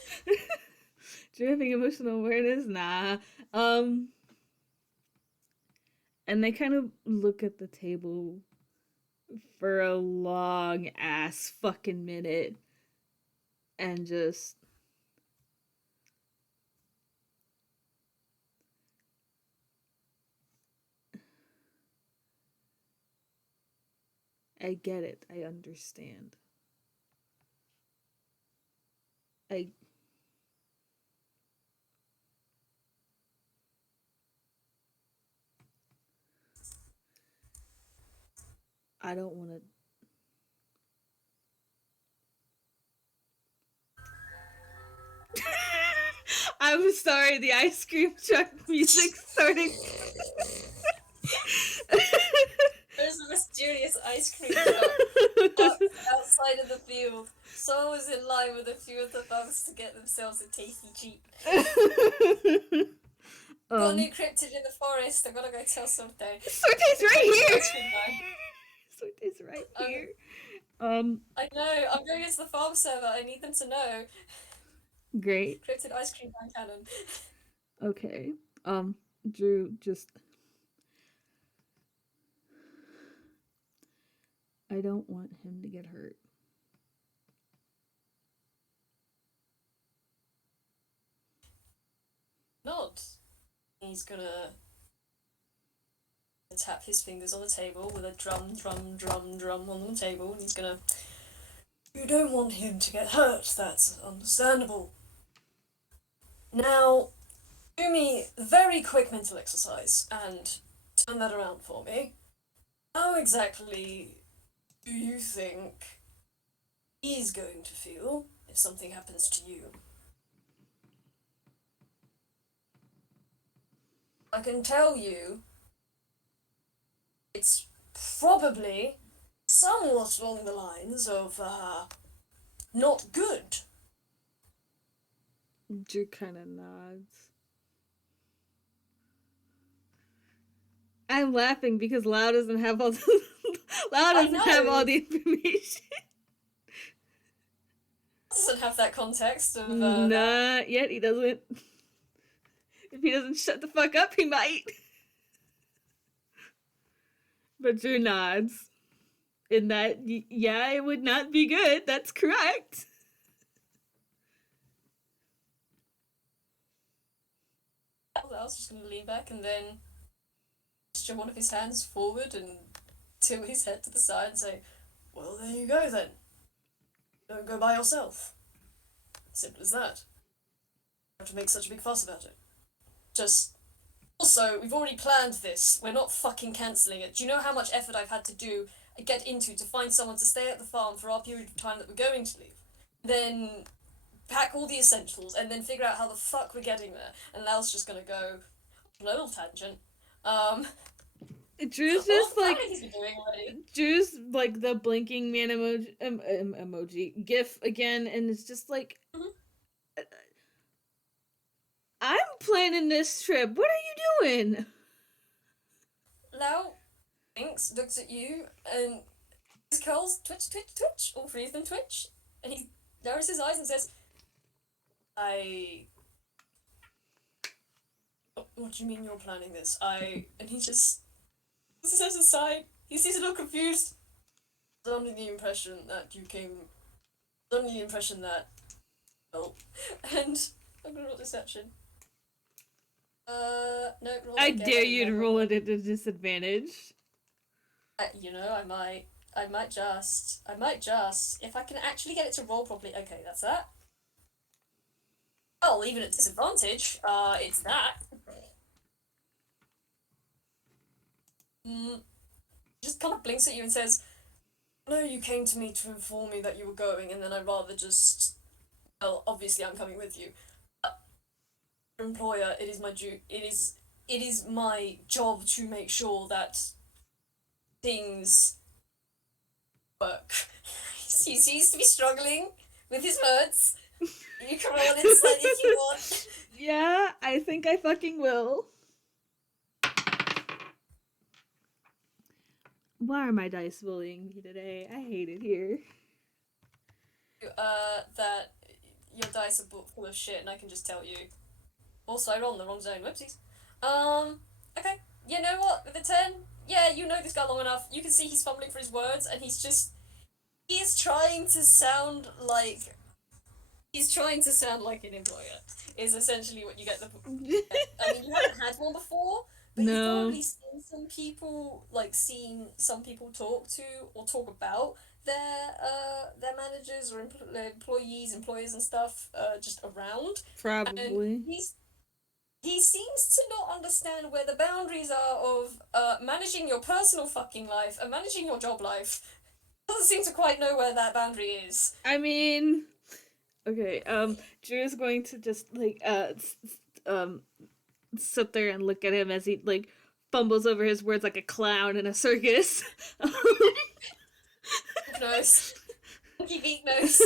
Drew having emotional awareness, nah. Um, and they kind of look at the table for a long ass fucking minute and just I get it. I understand. I I don't want to. I'm sorry. The ice cream truck music started. There's a mysterious ice cream truck outside of the field. Someone was in line with a few of the bugs to get themselves a tasty treat. Got a new cryptid in the forest. I gotta go tell something. Sorte's The right cryptid here. ice cream guy. Sorte's right Um, here. Um, I know. I'm going into the farm server. I need them to know. great. Cryptid ice cream man cannon. Okay. Drew just. I don't want him to get hurt. Not. He's gonna tap his fingers on the table with a drum, drum, drum, drum on the table, and he's gonna. You don't want him to get hurt. That's understandable. Now, do me a very quick mental exercise and turn that around for me. How exactly do you think he's going to feel if something happens to you? I can tell you it's probably somewhat along the lines of, not good. Drew kind of nods. I'm laughing because Lao doesn't have all the Lao I doesn't have all know! the information. Doesn't have that context of, that. Not yet. He doesn't. If he doesn't shut the fuck up, he might. But Drew nods. In that, yeah, it would not be good. That's correct. I was just gonna lean back and then gesture one of his hands forward and tilt his head to the side and say, well, there you go then. Don't go by yourself. Simple as that. Don't have to make such a big fuss about it. Just. Also, we've already planned this. We're not fucking cancelling it. Do you know how much effort I've had to get into to find someone to stay at the farm for our period of time that we're going to leave? Then pack all the essentials and then figure out how the fuck we're getting there. And Lao's just gonna go on a little tangent. Drew's Well, just like he's been doing already. Drew's like the blinking man emoji gif again, and it's just like I'm planning this trip. What are you doing? Lao thinks, looks at you, and his curls twitch, twitch, twitch. All three of them twitch, and he lowers his eyes and says, "I." What do you mean you're planning this? And he just says aside. He seems a little confused. I was under the impression that you came. I was under the impression that. Well, and I'm gonna roll deception. No, roll I again. dare you to roll it at a disadvantage. I might just, if I can actually get it to roll properly. Okay, that's that. Oh, even at disadvantage, it's that. Just kind of blinks at you and says, "No, you came to me to inform me that you were going, and then I'd rather just. Well, obviously I'm coming with you. Employer, it is my due. It is it is my job to make sure that things work. He seems to be struggling with his words. You can roll insight if you want. Yeah, I think I fucking will. Why are my dice bullying me today? I hate it here. That your dice are full of shit, and I can just tell you. Also, I rolled in the wrong zone. Whoopsies. Okay. You know what? With a 10, yeah, you know this guy long enough. You can see he's fumbling for his words, and he's trying to sound like an employer. Is essentially what you get. I mean, you haven't had one before, but you've No. probably seen some people talk to or talk about their managers or employees, employers and stuff just around. Probably. And he seems to not understand where the boundaries are of managing your personal fucking life and managing your job life. Doesn't seem to quite know where that boundary is. I mean, okay, Drew is going to just, like, sit there and look at him as he, like, fumbles over his words like a clown in a circus. Nose. Monkey beak nose.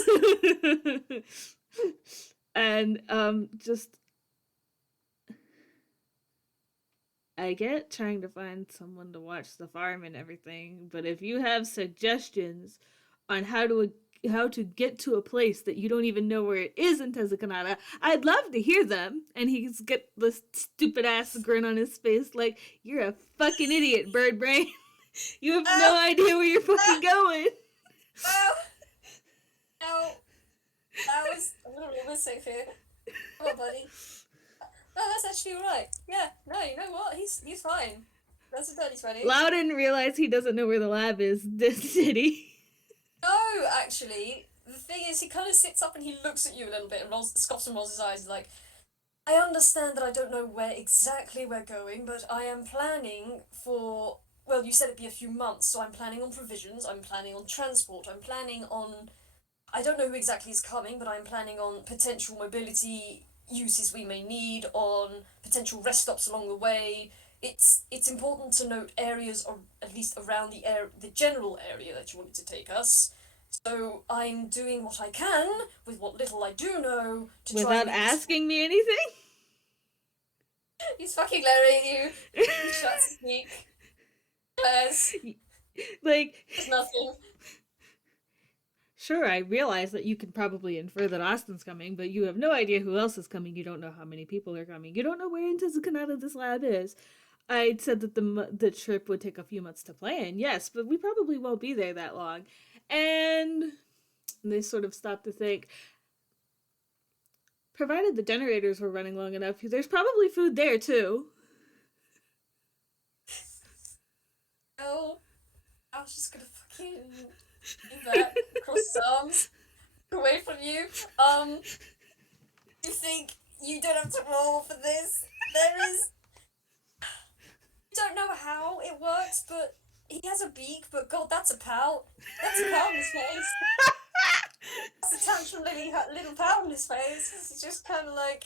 And, just... I get trying to find someone to watch the farm and everything, but if you have suggestions on how to get to a place that you don't even know where it is in Tezukanata, I'd love to hear them. And he's got this stupid ass grin on his face, like, you're a fucking idiot, bird brain. You have no idea where you're fucking going. No, that was a little bit safe here. Come on, buddy. No, that's actually alright. Yeah, no, you know what? He's fine. That's a dirty 20. Lau didn't realize he doesn't know where the lab is, did he? No, actually, the thing is, he kind of sits up and he looks at you a little bit and scoffs and rolls his eyes. He's like, I understand that I don't know where exactly we're going, but I am planning for. Well, you said it'd be a few months, so I'm planning on provisions. I'm planning on transport. I'm planning on. I don't know who exactly is coming, but I'm planning on potential mobility uses we may need, on potential rest stops along the way. It's important to note areas, or at least around the general area that you wanted to take us. So I'm doing what I can with what little I do know to try. Without asking me anything? He's fucking glaring at you. He shuts his beak. Glares. Like, There's nothing. sure, I realize that you can probably infer that Austin's coming, but you have no idea who else is coming. You don't know how many people are coming. You don't know where in Tezukanata this lab is. I said that the trip would take a few months to plan, yes, but we probably won't be there that long. And they sort of stop to think, provided the generators were running long enough, there's probably food there too. Oh, I was just gonna fucking do that. Cross his arms. Away from you. You think you don't have to roll for this? There is. I don't know how it works, but he has a beak, but god, that's a pout. That's a pout in his face. That's a tantrum little pout in his face. He's just kind of like.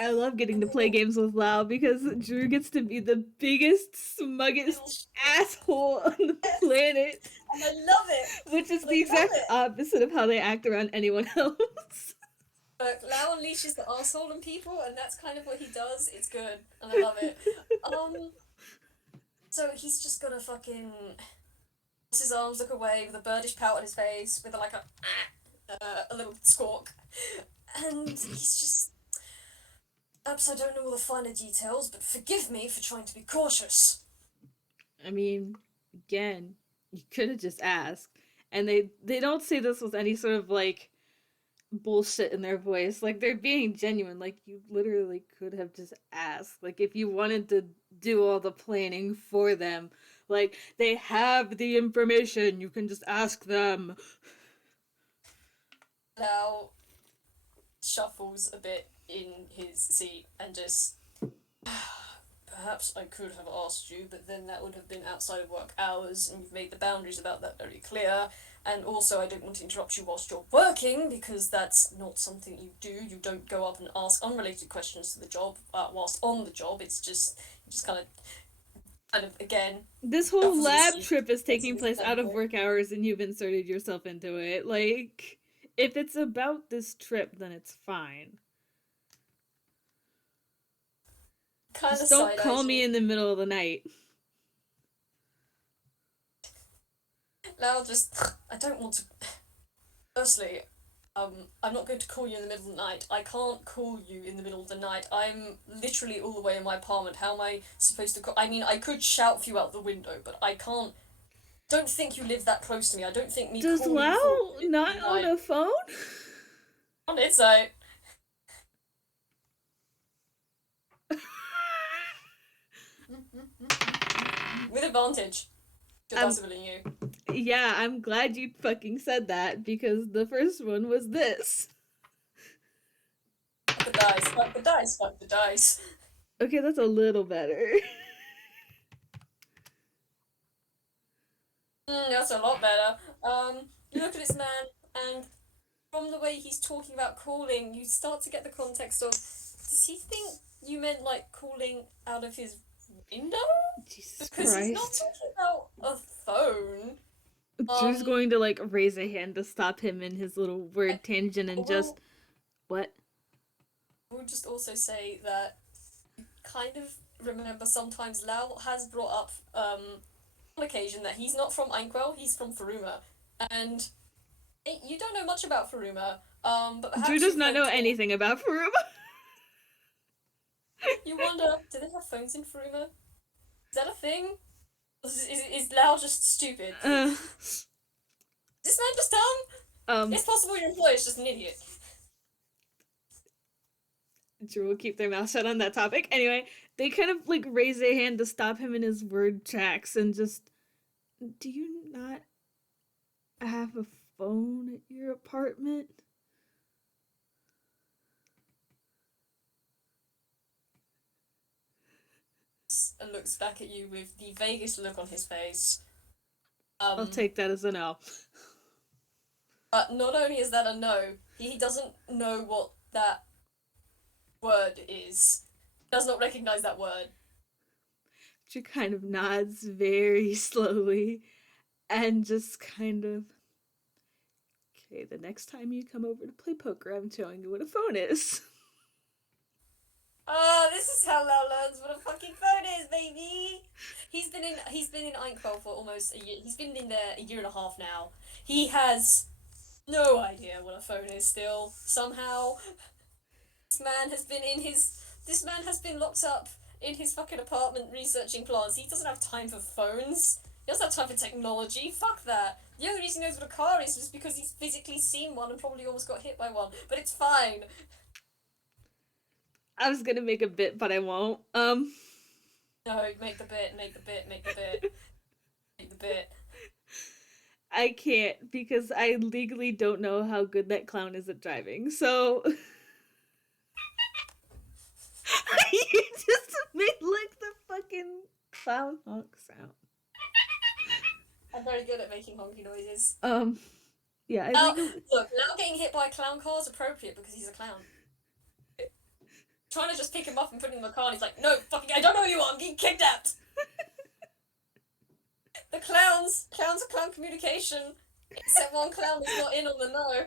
I love getting to play games with Lao because Drew gets to be the biggest, smuggest asshole on the planet. And I love it. Which is the exact opposite of how they act around anyone else. Look, Lao unleashes the arsehole on people, and that's kind of what he does. It's good, and I love it. So he's just gonna fucking cross his arms, look away with a birdish pout on his face, with like a little squawk, and he's just. Perhaps I don't know all the finer details, but forgive me for trying to be cautious. I mean, again, you could have just asked. And they don't say this with any sort of, like, bullshit in their voice. Like, they're being genuine. Like, you literally could have just asked. Like, if you wanted to do all the planning for them. Like, they have the information. You can just ask them. Now, shuffles a bit in his seat and just. perhaps I could have asked you, but then that would have been outside of work hours, and you've made the boundaries about that very clear. And also, I don't want to interrupt you whilst you're working, because that's not something you do. You don't go up and ask unrelated questions to the job whilst on the job. It's just, you just kind of, again, This that whole was a lab receipt. trip is That's taking an place out of example. work hours and you've inserted yourself into it. Like, if it's about this trip, then it's fine. Kind of Just don't side call eyes me you. in the middle of the night. Now, just, I don't want to. Firstly, I'm not going to call you in the middle of the night. I can't call you in the middle of the night. I'm literally all the way in my apartment. How am I supposed to call? I mean, I could shout for you out the window, but I can't. Don't think you live that close to me. I don't think me Does calling Lao for you not in the own night. a phone? On its own, with advantage. Because I'm that's willing you. yeah, I'm glad you fucking said that because the first one was this. Fuck the dice. Fuck the dice. Fuck the dice. Okay, that's a little better. That's a lot better. You look at this man, and from the way he's talking about calling, you start to get the context of, does he think you meant like calling out of his window? Jesus Because he's not Christ. talking about a phone. Drew's Um, going to like raise a hand to stop him in his little I, word tangent I and just will, what? I will just also say that kind of remember sometimes Lau has brought up on occasion that he's not from Inkwell, he's from Faruma, and you don't know much about Faruma. But Drew perhaps does you've not heard know talk. anything about Faruma. You wonder, do they have phones in Faruma? Is that a thing? Is Lau just stupid? Uh, Is this man just dumb? um, It's possible your employer is just an idiot. Drew will keep their mouth shut on that topic. Anyway, they kind of like raise a hand to stop him in his word tracks and just, do you not have a phone at your apartment? And looks back at you with the vaguest look on his face. I'll Um, take that as a no. but not only is that a no, he doesn't know what that word is. He does not recognize that word. Drew kind of nods very slowly and just kind of, okay, the next time you come over to play poker, I'm showing you what a phone is. Oh, this is how Lau learns what a fucking phone is, baby. He's been in Inkwell for almost a year. He's been in there a year and a half now. He has no idea what a phone is still. Somehow, this man has been in his this man has been locked up in his fucking apartment researching plants. He doesn't have time for phones. He doesn't have time for technology. Fuck that. The only reason he knows what a car is just because he's physically seen one and probably almost got hit by one. But it's fine. I was gonna make a bit, but I won't. No, make the bit, make the bit, make the bit, make the bit. I can't because I legally don't know how good that clown is at driving. So you just made like the fucking clown honk sound. I'm very good at making honky noises. Um, yeah, I Now, legally. look, now getting hit by a clown car is appropriate because he's a clown. Trying to just pick him up and put him in the car, and he's like, no, fucking, I don't know who you are, I'm getting kidnapped. The clowns are clown communication. Except one clown is not in on the know.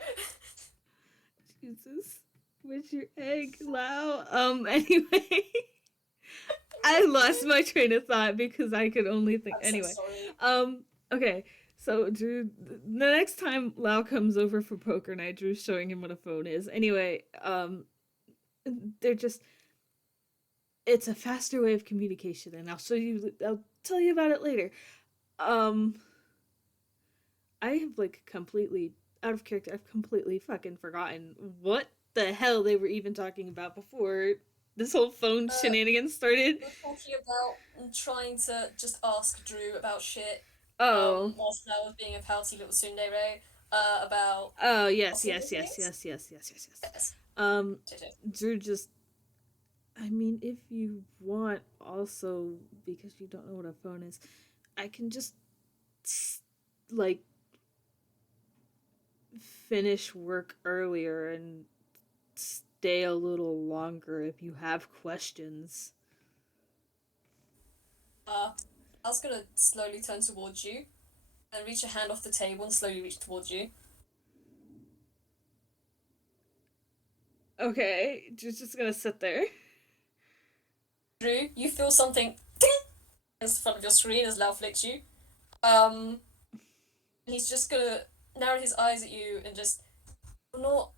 Jesus, where's your egg, Lao? Anyway, I lost my train of thought because I could only think. I'm so Anyway, sorry. okay. So Drew, the next time Lao comes over for poker night, Drew's showing him what a phone is. Anyway, they're just, it's a faster way of communication, and I'll tell you about it later. Um, I have like completely out of character. I've completely fucking forgotten what the hell they were even talking about before this whole phone Uh, shenanigans started. we're talking about trying to just ask Drew about shit. Oh, Whilst I was being a pouty little tsundere. About oh how yes, serious yes, it yes, is. yes, yes, yes, yes, yes. Yes. Um, Shit, shit. Drew just I mean, if you want, also, because you don't know what a phone is, I can just, like, finish work earlier and stay a little longer if you have questions. Uh, I was gonna slowly turn towards you and reach a hand off the table and slowly reach towards you. Okay, just gonna sit there. Drew, you feel something ding in front of your screen as Lau flicks you. Um, he's just gonna narrow his eyes at you and just, you're not,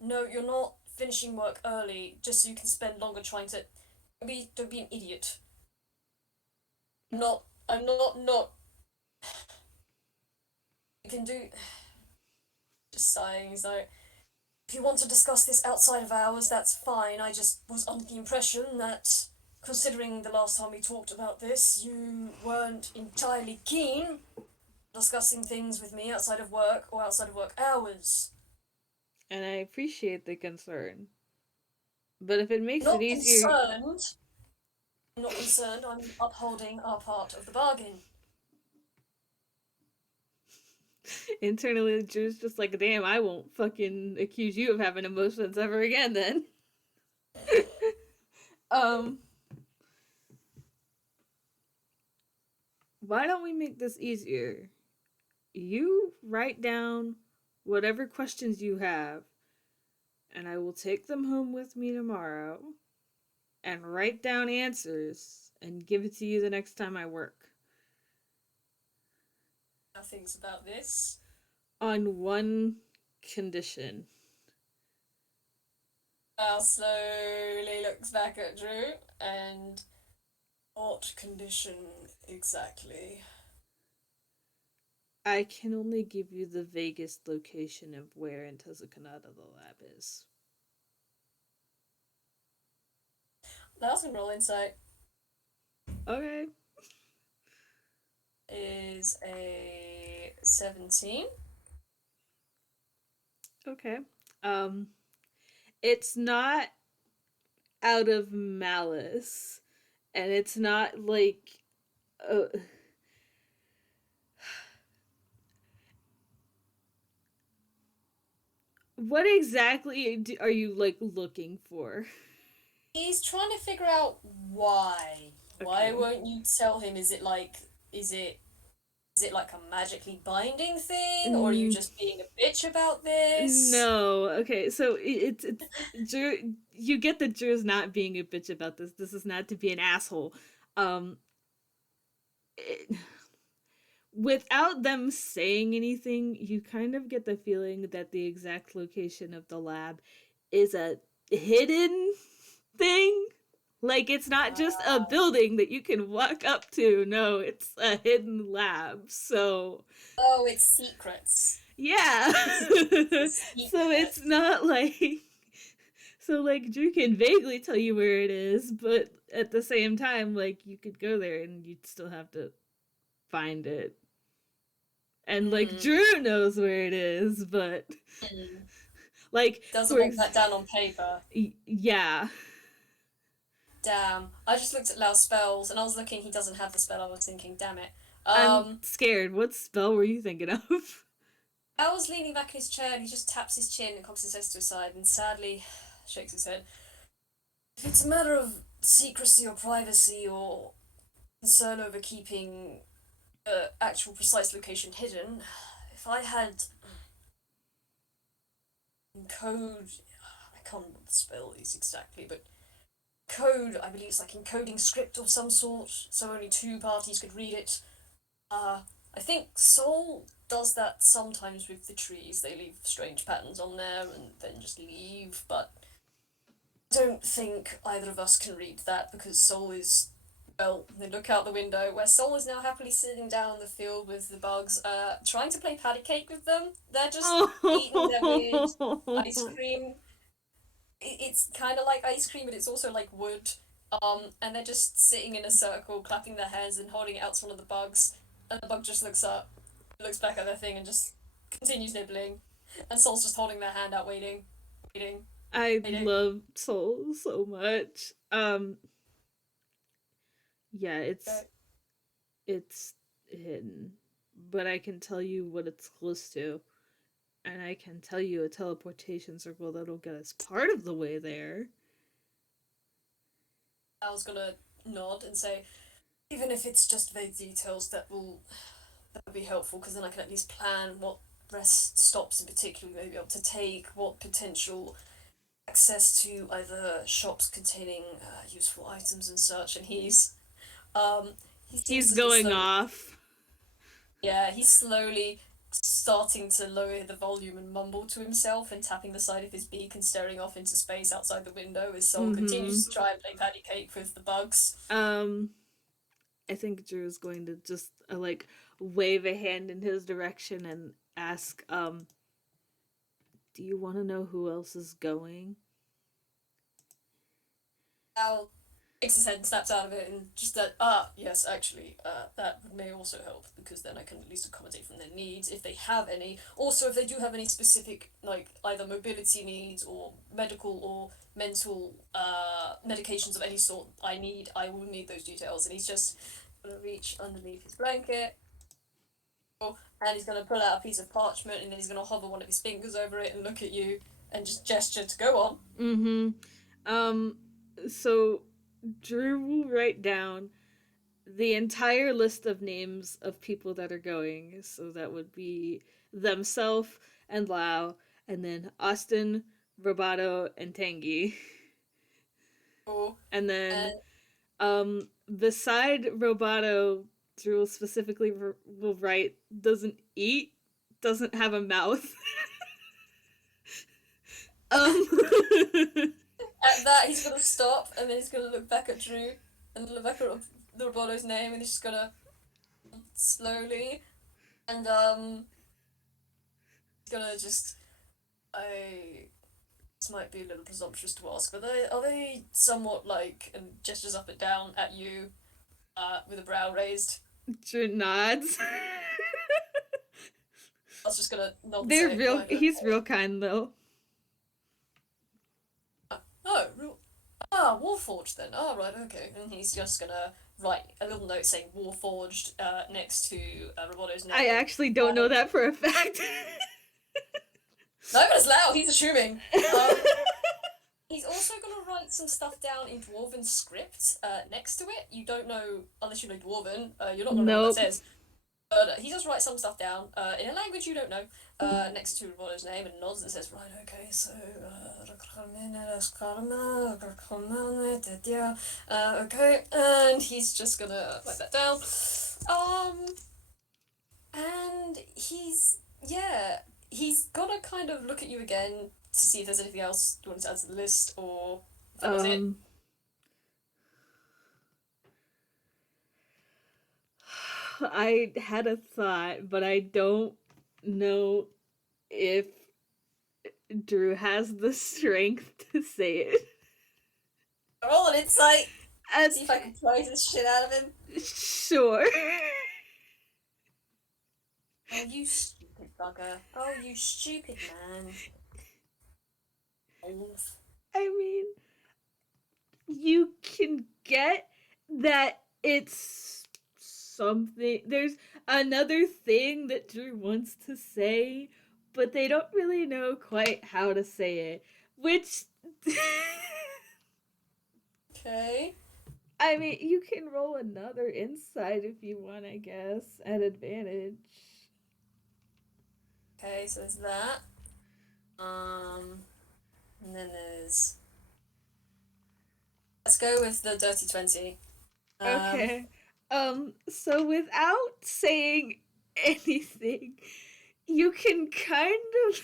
no, you're not finishing work early just so you can spend longer trying to, don't be an idiot. I'm not, you can do, just sighing, he's like, if you want to discuss this outside of hours, that's fine. I just was under the impression that, considering the last time we talked about this, you weren't entirely keen discussing things with me outside of work or outside of work hours. And I appreciate the concern. But if it makes it Not easier, concerned. I'm not concerned. I'm upholding our part of the bargain. internally, Drew's just like, damn, I won't fucking accuse you of having emotions ever again then. um, why don't we make this easier? You write down whatever questions you have, and I will take them home with me tomorrow and write down answers and give it to you the next time I work. Nothing's about this. On one condition. Al slowly looks back at Drew and, what condition exactly? I can only give you the vaguest location of where in Tozukanada the lab is. That's gonna roll insight. Okay. Is a 17. Okay. Um, it's not out of malice, and it's not like. Uh, what exactly are you like looking for? He's trying to figure out why. Why Okay. won't you tell him? Is it is it like a magically binding thing, or are you Mm, just being a bitch about this? no. Okay. So it's Drew. You get that Drew's not being a bitch about this. This is not to be an asshole. Um, it, without them saying anything, you kind of get the feeling that the exact location of the lab is a hidden thing. Like, it's not just a building that you can walk up to. No, it's a hidden lab. So, Oh, it's secrets. yeah. It's a So secret. it's not like. So, like, Drew can vaguely tell you where it is, but at the same time, like, you could go there and you'd still have to find it. And like Mm. Drew knows where it is, but Mm. like Doesn't for want that down on paper. yeah, Damn. I just looked at Lau's spells and I was looking, he doesn't have the spell. I was thinking, damn it. I'm scared. What spell were you thinking of? I was leaning back in his chair and he just taps his chin and cocks his head to his side and sadly shakes his head. If it's a matter of secrecy or privacy or concern over keeping actual precise location hidden, if I had code, I can't remember what the spell is exactly, but code, I believe it's like encoding script of some sort, so only two parties could read it. I think Soul does that sometimes with the trees. They leave strange patterns on there and then just leave, but I don't think either of us can read that because Soul is. Well, they look out the window where Soul is now happily sitting down in the field with the bugs, trying to play patty cake with them. They're just eating their weird ice cream. It's kind of like ice cream, but it's also like wood. And they're just sitting in a circle, clapping their hands and holding it out to one of the bugs. And the bug just looks up, looks back at their thing, and just continues nibbling. And Soul's just holding their hand out, waiting, waiting. I JayJay. love Soul so much. Yeah, it's hidden, but I can tell you what it's close to, and I can tell you a teleportation circle that'll get us part of the way there. I was gonna nod and say, even if it's just vague details, that would be helpful because then I can at least plan what rest stops in particular we may be able to take, what potential access to either shops containing useful items and such. And um he seems He's to be going slowly, off. yeah, he's slowly starting to lower the volume and mumble to himself and tapping the side of his beak and staring off into space outside the window as Soul Mm-hmm. continues to try and play patty cake with the bugs. Um, I think Drew is going to just like wave a hand in his direction and ask, do you want to know who else is going? Al takes his head and snaps out of it and just that, yes, actually, that may also help because then I can at least accommodate from their needs if they have any. Also, if they do have any specific, like, either mobility needs or medical or mental medications of any sort I will need those details. And he's just gonna reach underneath his blanket and he's gonna pull out a piece of parchment and then he's gonna hover one of his fingers over it and look at you and just gesture to go on. Mm-hmm. Um, so Drew will write down the entire list of names of people that are going. So that would be themselves and Lao, and then Austin, Roboto, and Tangy. Cool. And then And beside Roboto, Drew will specifically will write doesn't eat, doesn't have a mouth. um at that, he's gonna stop and then he's gonna look back at Drew and look back at the Roboto's name and he's just gonna slowly and he's gonna just I this might be a little presumptuous to ask, but are they somewhat like and gestures up and down at you, with a brow raised? Drew nods. I was just gonna nod and They're say, real. right, He's okay. real kind though. Oh, Warforged then. Oh, right, okay. And he's just gonna write a little note saying Warforged next to Roboto's I name. actually don't know that for a fact. No, but it's loud. He's assuming. He's also gonna write some stuff down in Dwarven script next to it. You don't know unless you know Dwarven. You're not gonna know what that Nope. says. But he does write some stuff down in a language you don't know next to Roboto's name and nods and says, right, okay, so okay, and he's just gonna write that down. And he's gonna kind of look at you again to see if there's anything else you want to add to the list or if that was it. Um, I had a thought, but I don't know if Drew has the strength to say it. Roll an insight. And See if I can pry this shit out of him. sure. Oh, you stupid bugger. Oh, you stupid man. I mean, you can get that it's something. There's another thing that Drew wants to say, but they don't really know quite how to say it. Which. Okay. I mean, you can roll another insight if you want, I guess, at advantage. Okay, so there's that. And then there's. Let's go with the dirty 20. Okay. So without saying anything, you can kind of.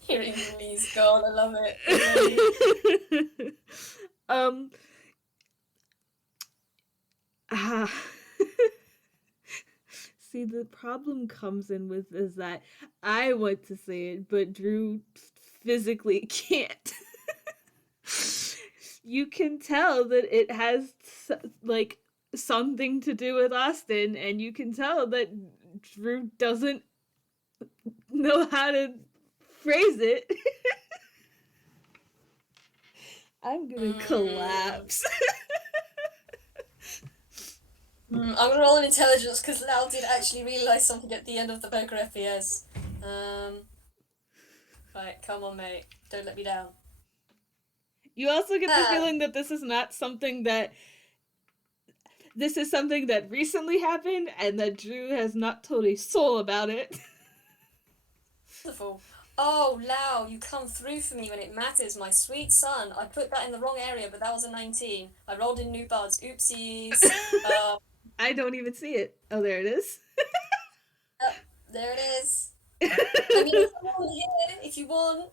Hearing Lily's gone, I love it. um. Ah. See, the problem comes in with is that I want to say it, but Drew physically can't. You can tell that it has like something to do with Austin, and you can tell that Drew doesn't know how to phrase it. I'm gonna Mm. collapse. I'm gonna roll an intelligence because Lau did actually realise something at the end of the poker FPS. Right, come on, mate. Don't let me down. You also get the Ah, feeling that this is something that recently happened and that Drew has not told a soul about it. wonderful. Oh, Lau, you come through for me when it matters, my sweet son. I put that in the wrong area, but that was a 19. I rolled in new buds. Oopsies. Uh, I don't even see it. Oh, there it is. uh, there it is. I mean, I can roll in here if you want.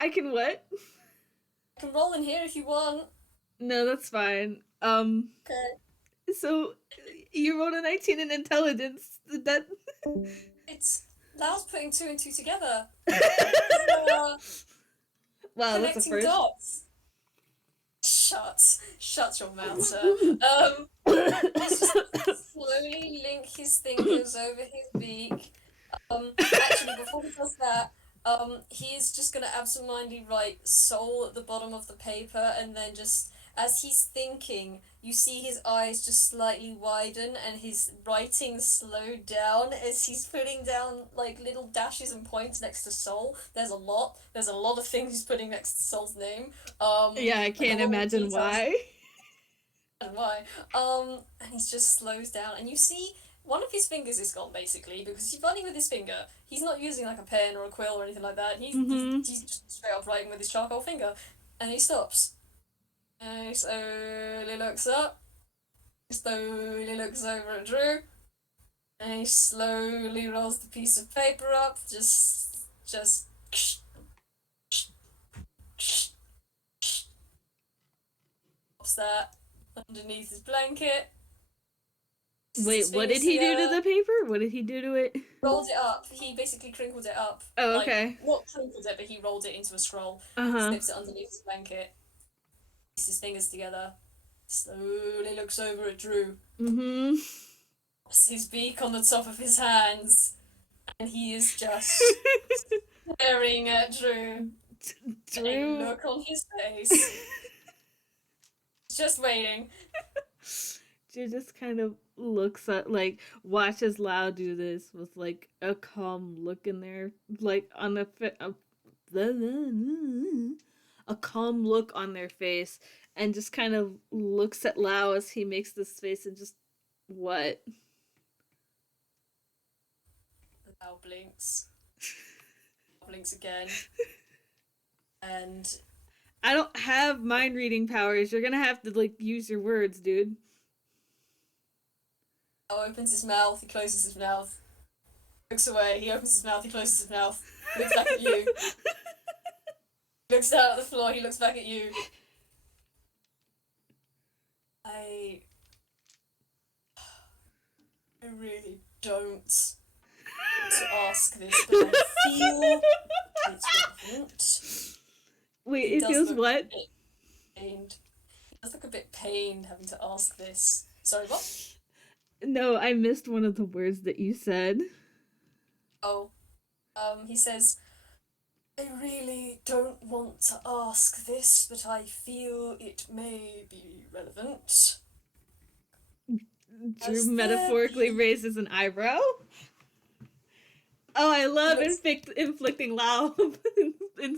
I can what? I can roll in here if you want. No, that's fine. Okay. So you rolled a 19 in intelligence. That It's Lau's putting two and two together. wow, that's a Connecting first. dots. Shut your mouth, sir. He's just slowly link his fingers over his beak. Actually, before he does that, he is just gonna absentmindedly write "soul" at the bottom of the paper, and then just as he's thinking, you see his eyes just slightly widen and his writing slow down as he's putting down like little dashes and points next to soul. There's a lot. There's a lot of things he's putting next to soul's name. Yeah, I Like a can't lot of imagine details why. and why. And he just slows down, and you see one of his fingers is gone basically because he's running with his finger. He's not using like a pen or a quill or anything like that. Mm-hmm. He's just straight up writing with his charcoal finger, and he stops. And he slowly looks up. He slowly looks over at Drew, and he slowly rolls the piece of paper up. Just. Pops that underneath his blanket. Wait, His what did fingers he do to together. the paper? What did he do to it? Rolled it up. He basically crinkled it up. Oh, Like, okay. not crinkled it, but he rolled it into a scroll. Uh-huh. Slips it underneath his blanket. Puts his fingers together. Slowly looks over at Drew. Mm-hmm. Puts his beak on the top of his hands. And he is just staring at Drew. A Drew. look on his face. He's just waiting. Drew just kind of looks at, like, watches Lao do this with, like, a calm look in there, like, on a calm look on their face, and just kind of looks at Lao as he makes this face and just, what? Now blinks. Blinks again. And I don't have mind reading powers. You're gonna have to, like, use your words, dude. Al opens his mouth, he closes his mouth. Looks away, he opens his mouth, he closes his mouth. Looks back at you. Looks down at the floor, he looks back at you. I really don't want to ask this, but I feel it's relevant. Wait, He it does feels look what? a bit pained. He does look a bit pained having to ask this. Sorry, what? No, I missed one of the words that you said. Oh, he says, I really don't want to ask this, but I feel it may be relevant. Drew Has there metaphorically been... raises an eyebrow. Oh, I He love looks... inflicting Lao. I He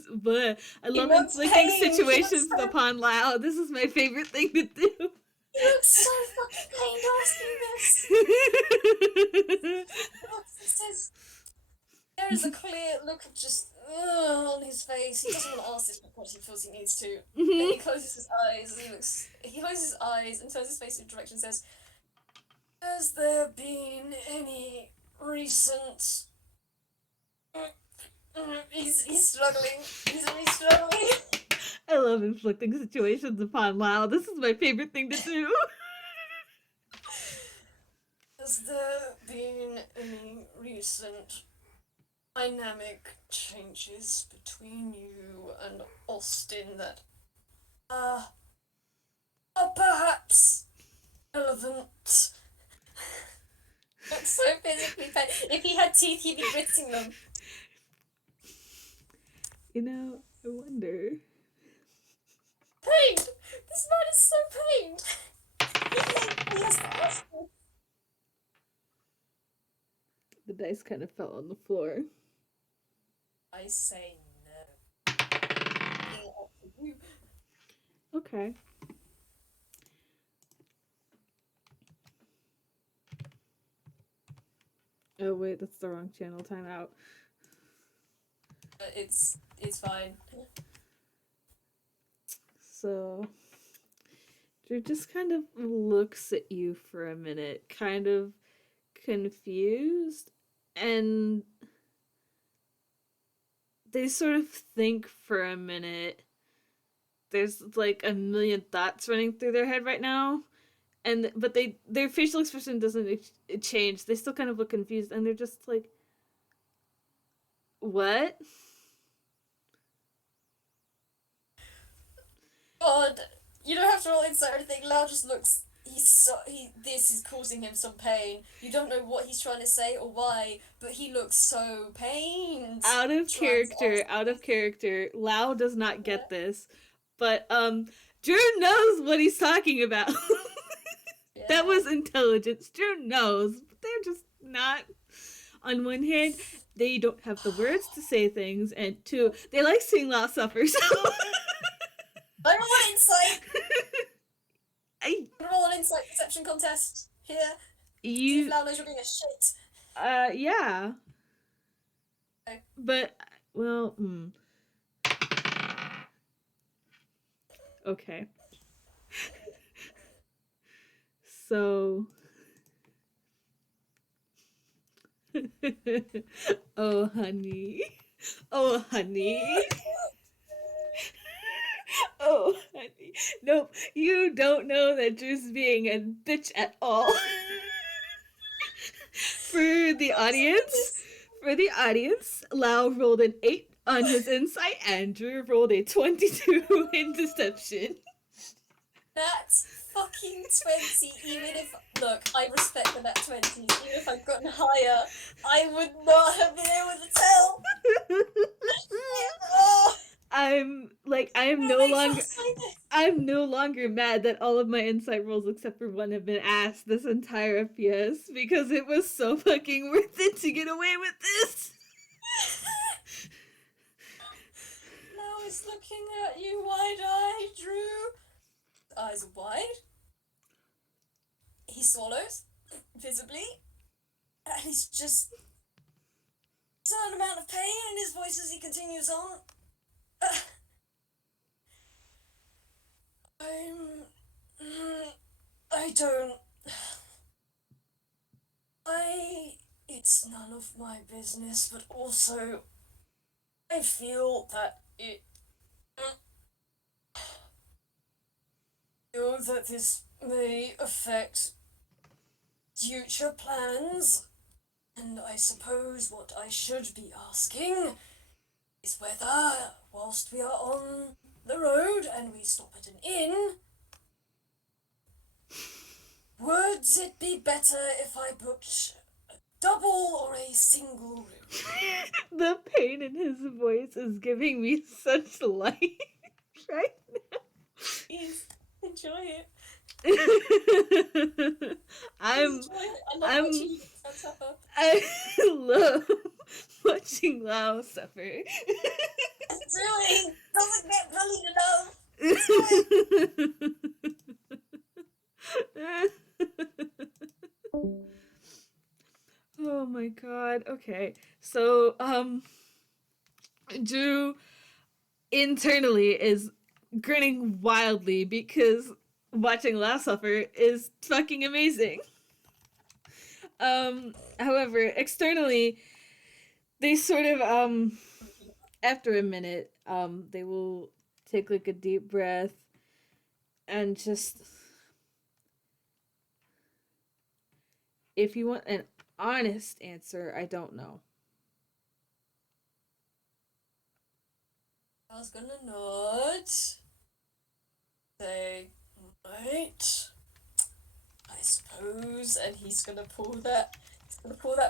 love looks inflicting pained! situations upon Lao. This is my favorite thing to do. He looks so fucking pained asking this! He says... There is a clear look of just on his face. He doesn't want to ask this because he feels he needs to. And he closes his eyes. He closes his eyes and turns his face in a direction and says, has there been any recent... He's struggling. He's really struggling. I love inflicting situations upon Lao. This is my favorite thing to do. Has there been any recent dynamic changes between you and Austin that are perhaps relevant? Looks so physically pain. If he had teeth, he'd be gritting them. I wonder. Pained! This man is so pained! He has passion. The dice kind of fell on the floor. I say no. Okay. Oh wait, that's the wrong channel. Time out. It's fine. So Drew just kind of looks at you for a minute, kind of confused, and they sort of think for a minute. There's like a million thoughts running through their head right now, but their facial expression doesn't change. They still kind of look confused, and they're just like, "What?" God, you don't have to roll insight or anything. Lao just looks. This is causing him some pain. You don't know what he's trying to say or why, but he looks so pained. Out of character. Lao does not get this, but Drew knows what he's talking about. Yeah. That was intelligence. Drew knows, but they're just not. On one hand, they don't have the words to say things, and two, they like seeing Lao suffer. So I roll insight. I roll an insight perception contest here. See if Lao knows you're being a shit. Yeah. Okay. But well, okay. So oh honey. Oh honey. Oh honey. Nope, you don't know that Drew's being a bitch at all. For the audience, Lau rolled an 8 on his insight, and Drew rolled a 22 in deception. That's fucking 20. Even if, look, I respect the nat 20s. Even if I'd gotten higher, I would not have been able to tell. Oh, I'm no longer mad that all of my insight rolls except for one have been asked this entire FPS because it was so fucking worth it to get away with this. Now he's looking at you wide-eyed, Drew. Eyes wide. He swallows, visibly, and he's just a certain amount of pain in his voice as he continues on. It's none of my business, but also I feel that this may affect future plans, and I suppose what I should be asking is whether, whilst we are on the road and we stop at an inn, would it be better if I booked a double or a single room? The pain in his voice is giving me such life right now. Please enjoy it. I love watching Lao suffer. Really doesn't get bullied enough. Oh my god. Okay. So Drew internally is grinning wildly because watching Lao suffer is fucking amazing. However, externally, they sort of after a minute, they will take like a deep breath and just, if you want an honest answer, I don't know. I was gonna nod. Say, right. I suppose, and he's gonna pull that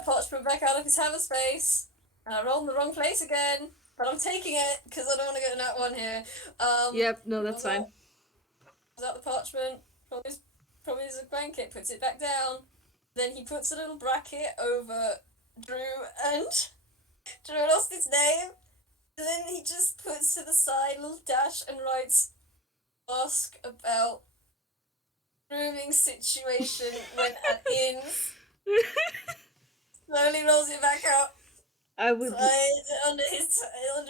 parchment back out of his hammer space. And I rolled in the wrong place again. but I'm taking it because I don't want to get in that one here. Yep, no, that's Pulls out, fine. pulls out the parchment, probably his blanket, puts it back down. Then he puts a little bracket over Drew and Drew lost his name. And then he just puts to the side a little dash and writes, "Ask about grooming situation when at inns." Slowly rolls it back up, I would, slides it under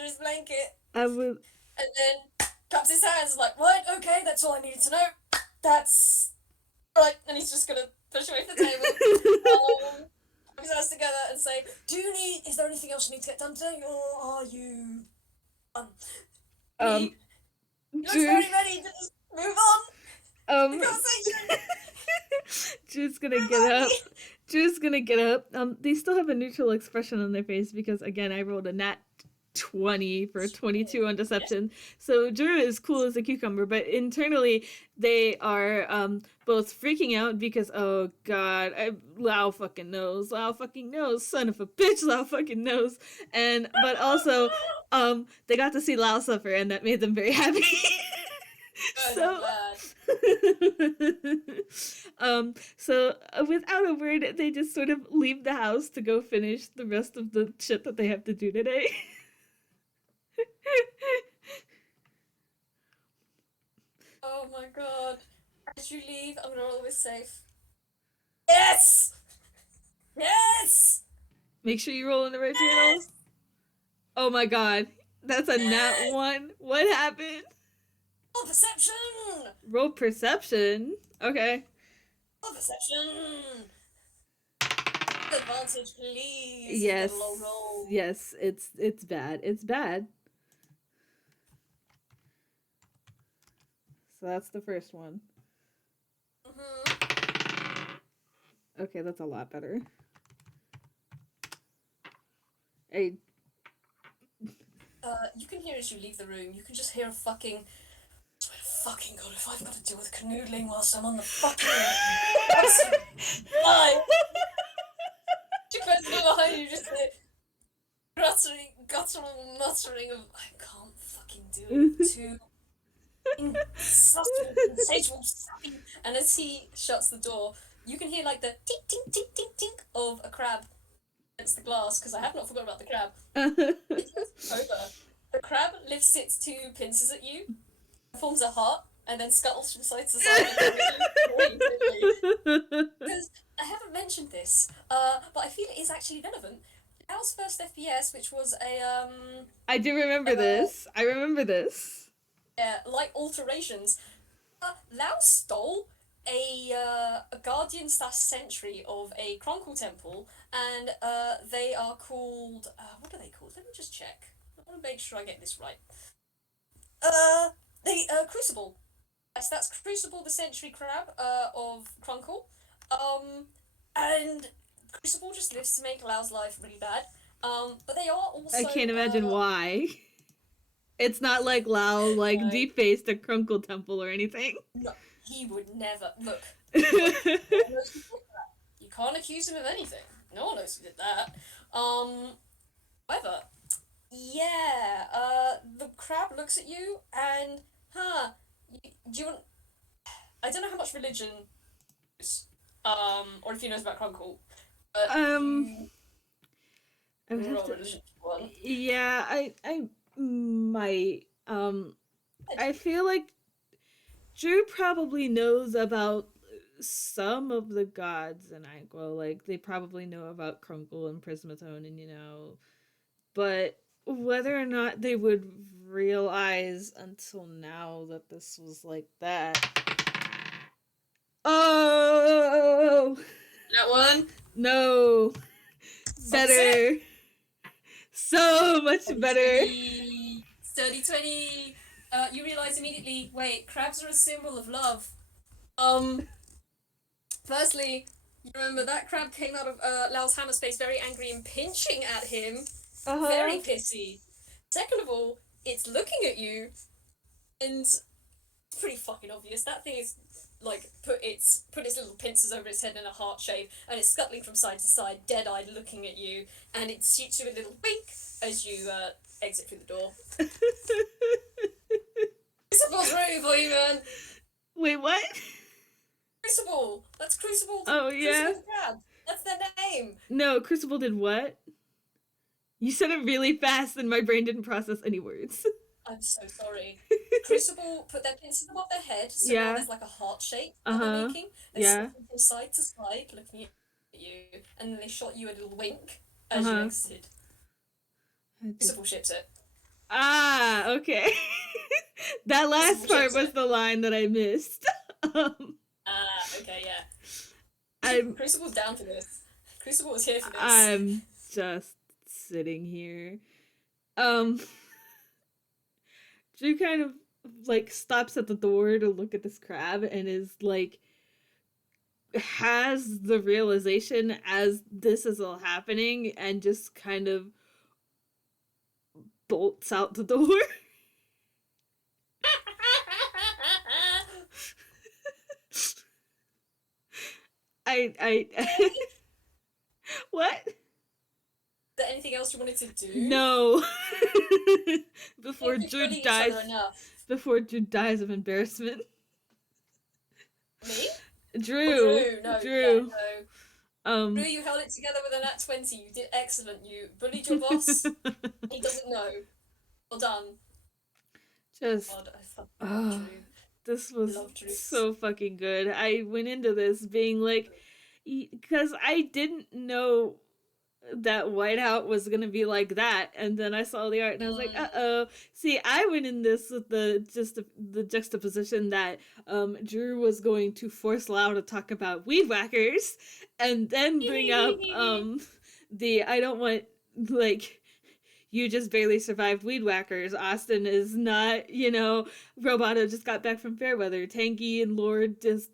his blanket, I would, and then claps his hands like, "What? Okay, that's all I needed to know. That's right." And he's just gonna push away from the table, put his hands together, and say, Is there anything else you need to get done today, or are you done?" He looks Drew, very ready to just move on the conversation. Drew's gonna get up. Drew's gonna get up. They still have a neutral expression on their face because, again, I rolled a nat 20 for 22 on deception. So Drew is cool as a cucumber, but internally they are both freaking out because, oh god, Lao fucking knows, son of a bitch, Lao fucking knows, and but also they got to see Lao suffer, and that made them very happy. So without a word, they just sort of leave the house to go finish the rest of the shit that they have to do today. Oh my god. As you leave, I'm gonna roll with safe. Yes! Yes! Make sure you roll in the right channels. Oh my god. That's a nat 1. What happened? Roll perception! Roll perception? Okay. Roll perception! Advantage, please. Yes. Get a low roll. Yes, it's bad. It's bad. So that's the first one. Okay, that's a lot better. You can hear as you leave the room, you can just hear a fucking... I swear to fucking god, if I've got to deal with canoodling whilst I'm on the fucking... line. Two person behind you just hear guttural muttering of, I can't fucking do it. Too insatiable. And as he shuts the door, you can hear like the tink tink tink tink tink of a crab against the glass, because I have not forgotten about the crab. It's over. The crab lifts its two pincers at you, forms a heart, and then scuttles from side to side. Because I haven't mentioned this, but I feel it is actually relevant. Lao's first FPS, which was a I do remember this. I remember this. Yeah, like alterations. Lao stole a guardian / sentry of a Chronicle temple, and they are called what are they called? Let me just check. I want to make sure I get this right. The Crucible. Yes, that's Crucible, the sentry crab of Chronicle. And Crucible just lives to make Lao's life really bad. But they are also... I can't imagine why. It's not like Lao, defaced a Crunkle temple or anything. No, he would never. Look. You can't accuse him of anything. No one knows who did that. However, yeah, the crab looks at you and, do you want... I don't know how much religion is, or if he knows about Crunkle, but yeah, I might. I feel like Drew probably knows about some of the gods in Aqua. Like, they probably know about Crunkle and Prismatone and, but whether or not they would realize until now that this was like that. Oh! That one? No. Better. So much better. Sturdy 20. You realize immediately, wait, crabs are a symbol of love. Firstly, you remember that crab came out of Lao's hammer space very angry and pinching at him. Very pissy. Second of all, it's looking at you, and it's pretty fucking obvious. That thing is like put its little pincers over its head in a heart shape, and it's scuttling from side to side, dead-eyed, looking at you, and it shoots you a little wink as you exit through the door. Crucible's ready for you, man. Wait, what? Crucible. That's Crucible. Oh, yeah? Crucible Crab. That's their name. No, Crucible did what? You said it really fast and my brain didn't process any words. I'm so sorry. Crucible put their pincers above their head, so now Yeah. there's like a heart shape that they're Uh-huh. making. They're Yeah. stepping from side to side, looking at you, and then they shot you a little wink as you Uh-huh. exited. Crucible ships it. Ah, okay. That last part was the line that I missed. Okay, yeah. I'm Crucible's down for this. Crucible was here for this. I'm just sitting here. Drew kind of like stops at the door to look at this crab and is like has the realization as this is all happening and just kind of bolts out the door. I what? Is there anything else you wanted to do? No. Before Don't Drew bully each dies. other enough. Before Drew dies of embarrassment. Me? Drew. Oh, no. Drew. Yeah, no. Drew, you held it together with a nat 20. You did excellent. You bullied your boss. He doesn't know. Well done. Just. God, I fucking love Drew. This was so fucking good. I went into this being like, because I didn't know that Whiteout was gonna be like that, and then I saw the art and I was like, uh-oh. See, I went in this with the juxtaposition that Drew was going to force Lao to talk about weed whackers and then bring up the I don't want, like, you just barely survived weed whackers. Austin is not, Roboto just got back from Fairweather. Tanky and Lord just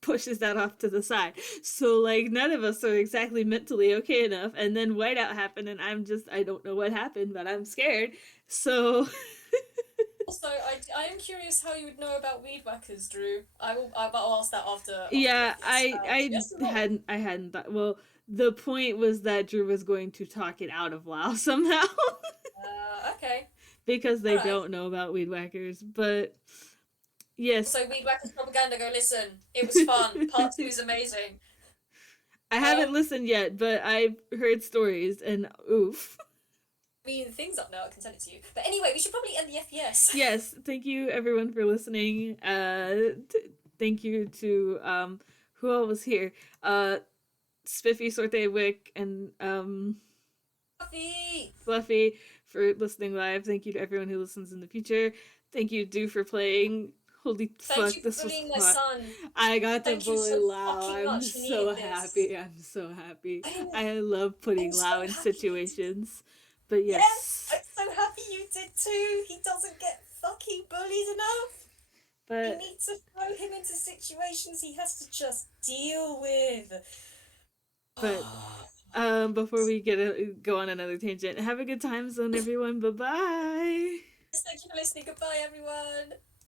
pushes that off to the side. So, like, none of us are exactly mentally okay enough. And then Whiteout happened, and I don't know what happened, but I'm scared. So... Also, I am curious how you would know about weed whackers, Drew. I'll ask that after yeah, this. I hadn't thought... Well, the point was that Drew was going to talk it out of Lao somehow. Okay. Because they don't know about weed whackers, but... Yes. So weed whackers propaganda, go listen. It was fun. Part 2 is amazing. I haven't listened yet, but I've heard stories, and oof. I mean, the thing's up now, I can send it to you. But anyway, we should probably end the FPS. Yes, thank you everyone for listening. Thank you to, who all was here? Spiffy, Sorte, Wick, and, Fluffy for listening live. Thank you to everyone who listens in the future. Thank you, Dewp, for playing. Holy fuck, this was hot. Son. I got to bully Lao. I'm so happy. I'm so happy. I love putting Lao in situations. But yes. I'm so happy you did too. He doesn't get fucking bullied enough. But we need to throw him into situations he has to just deal with. But before we go on another tangent, have a good time zone, everyone. Bye-bye. Thank you for listening. Goodbye, everyone.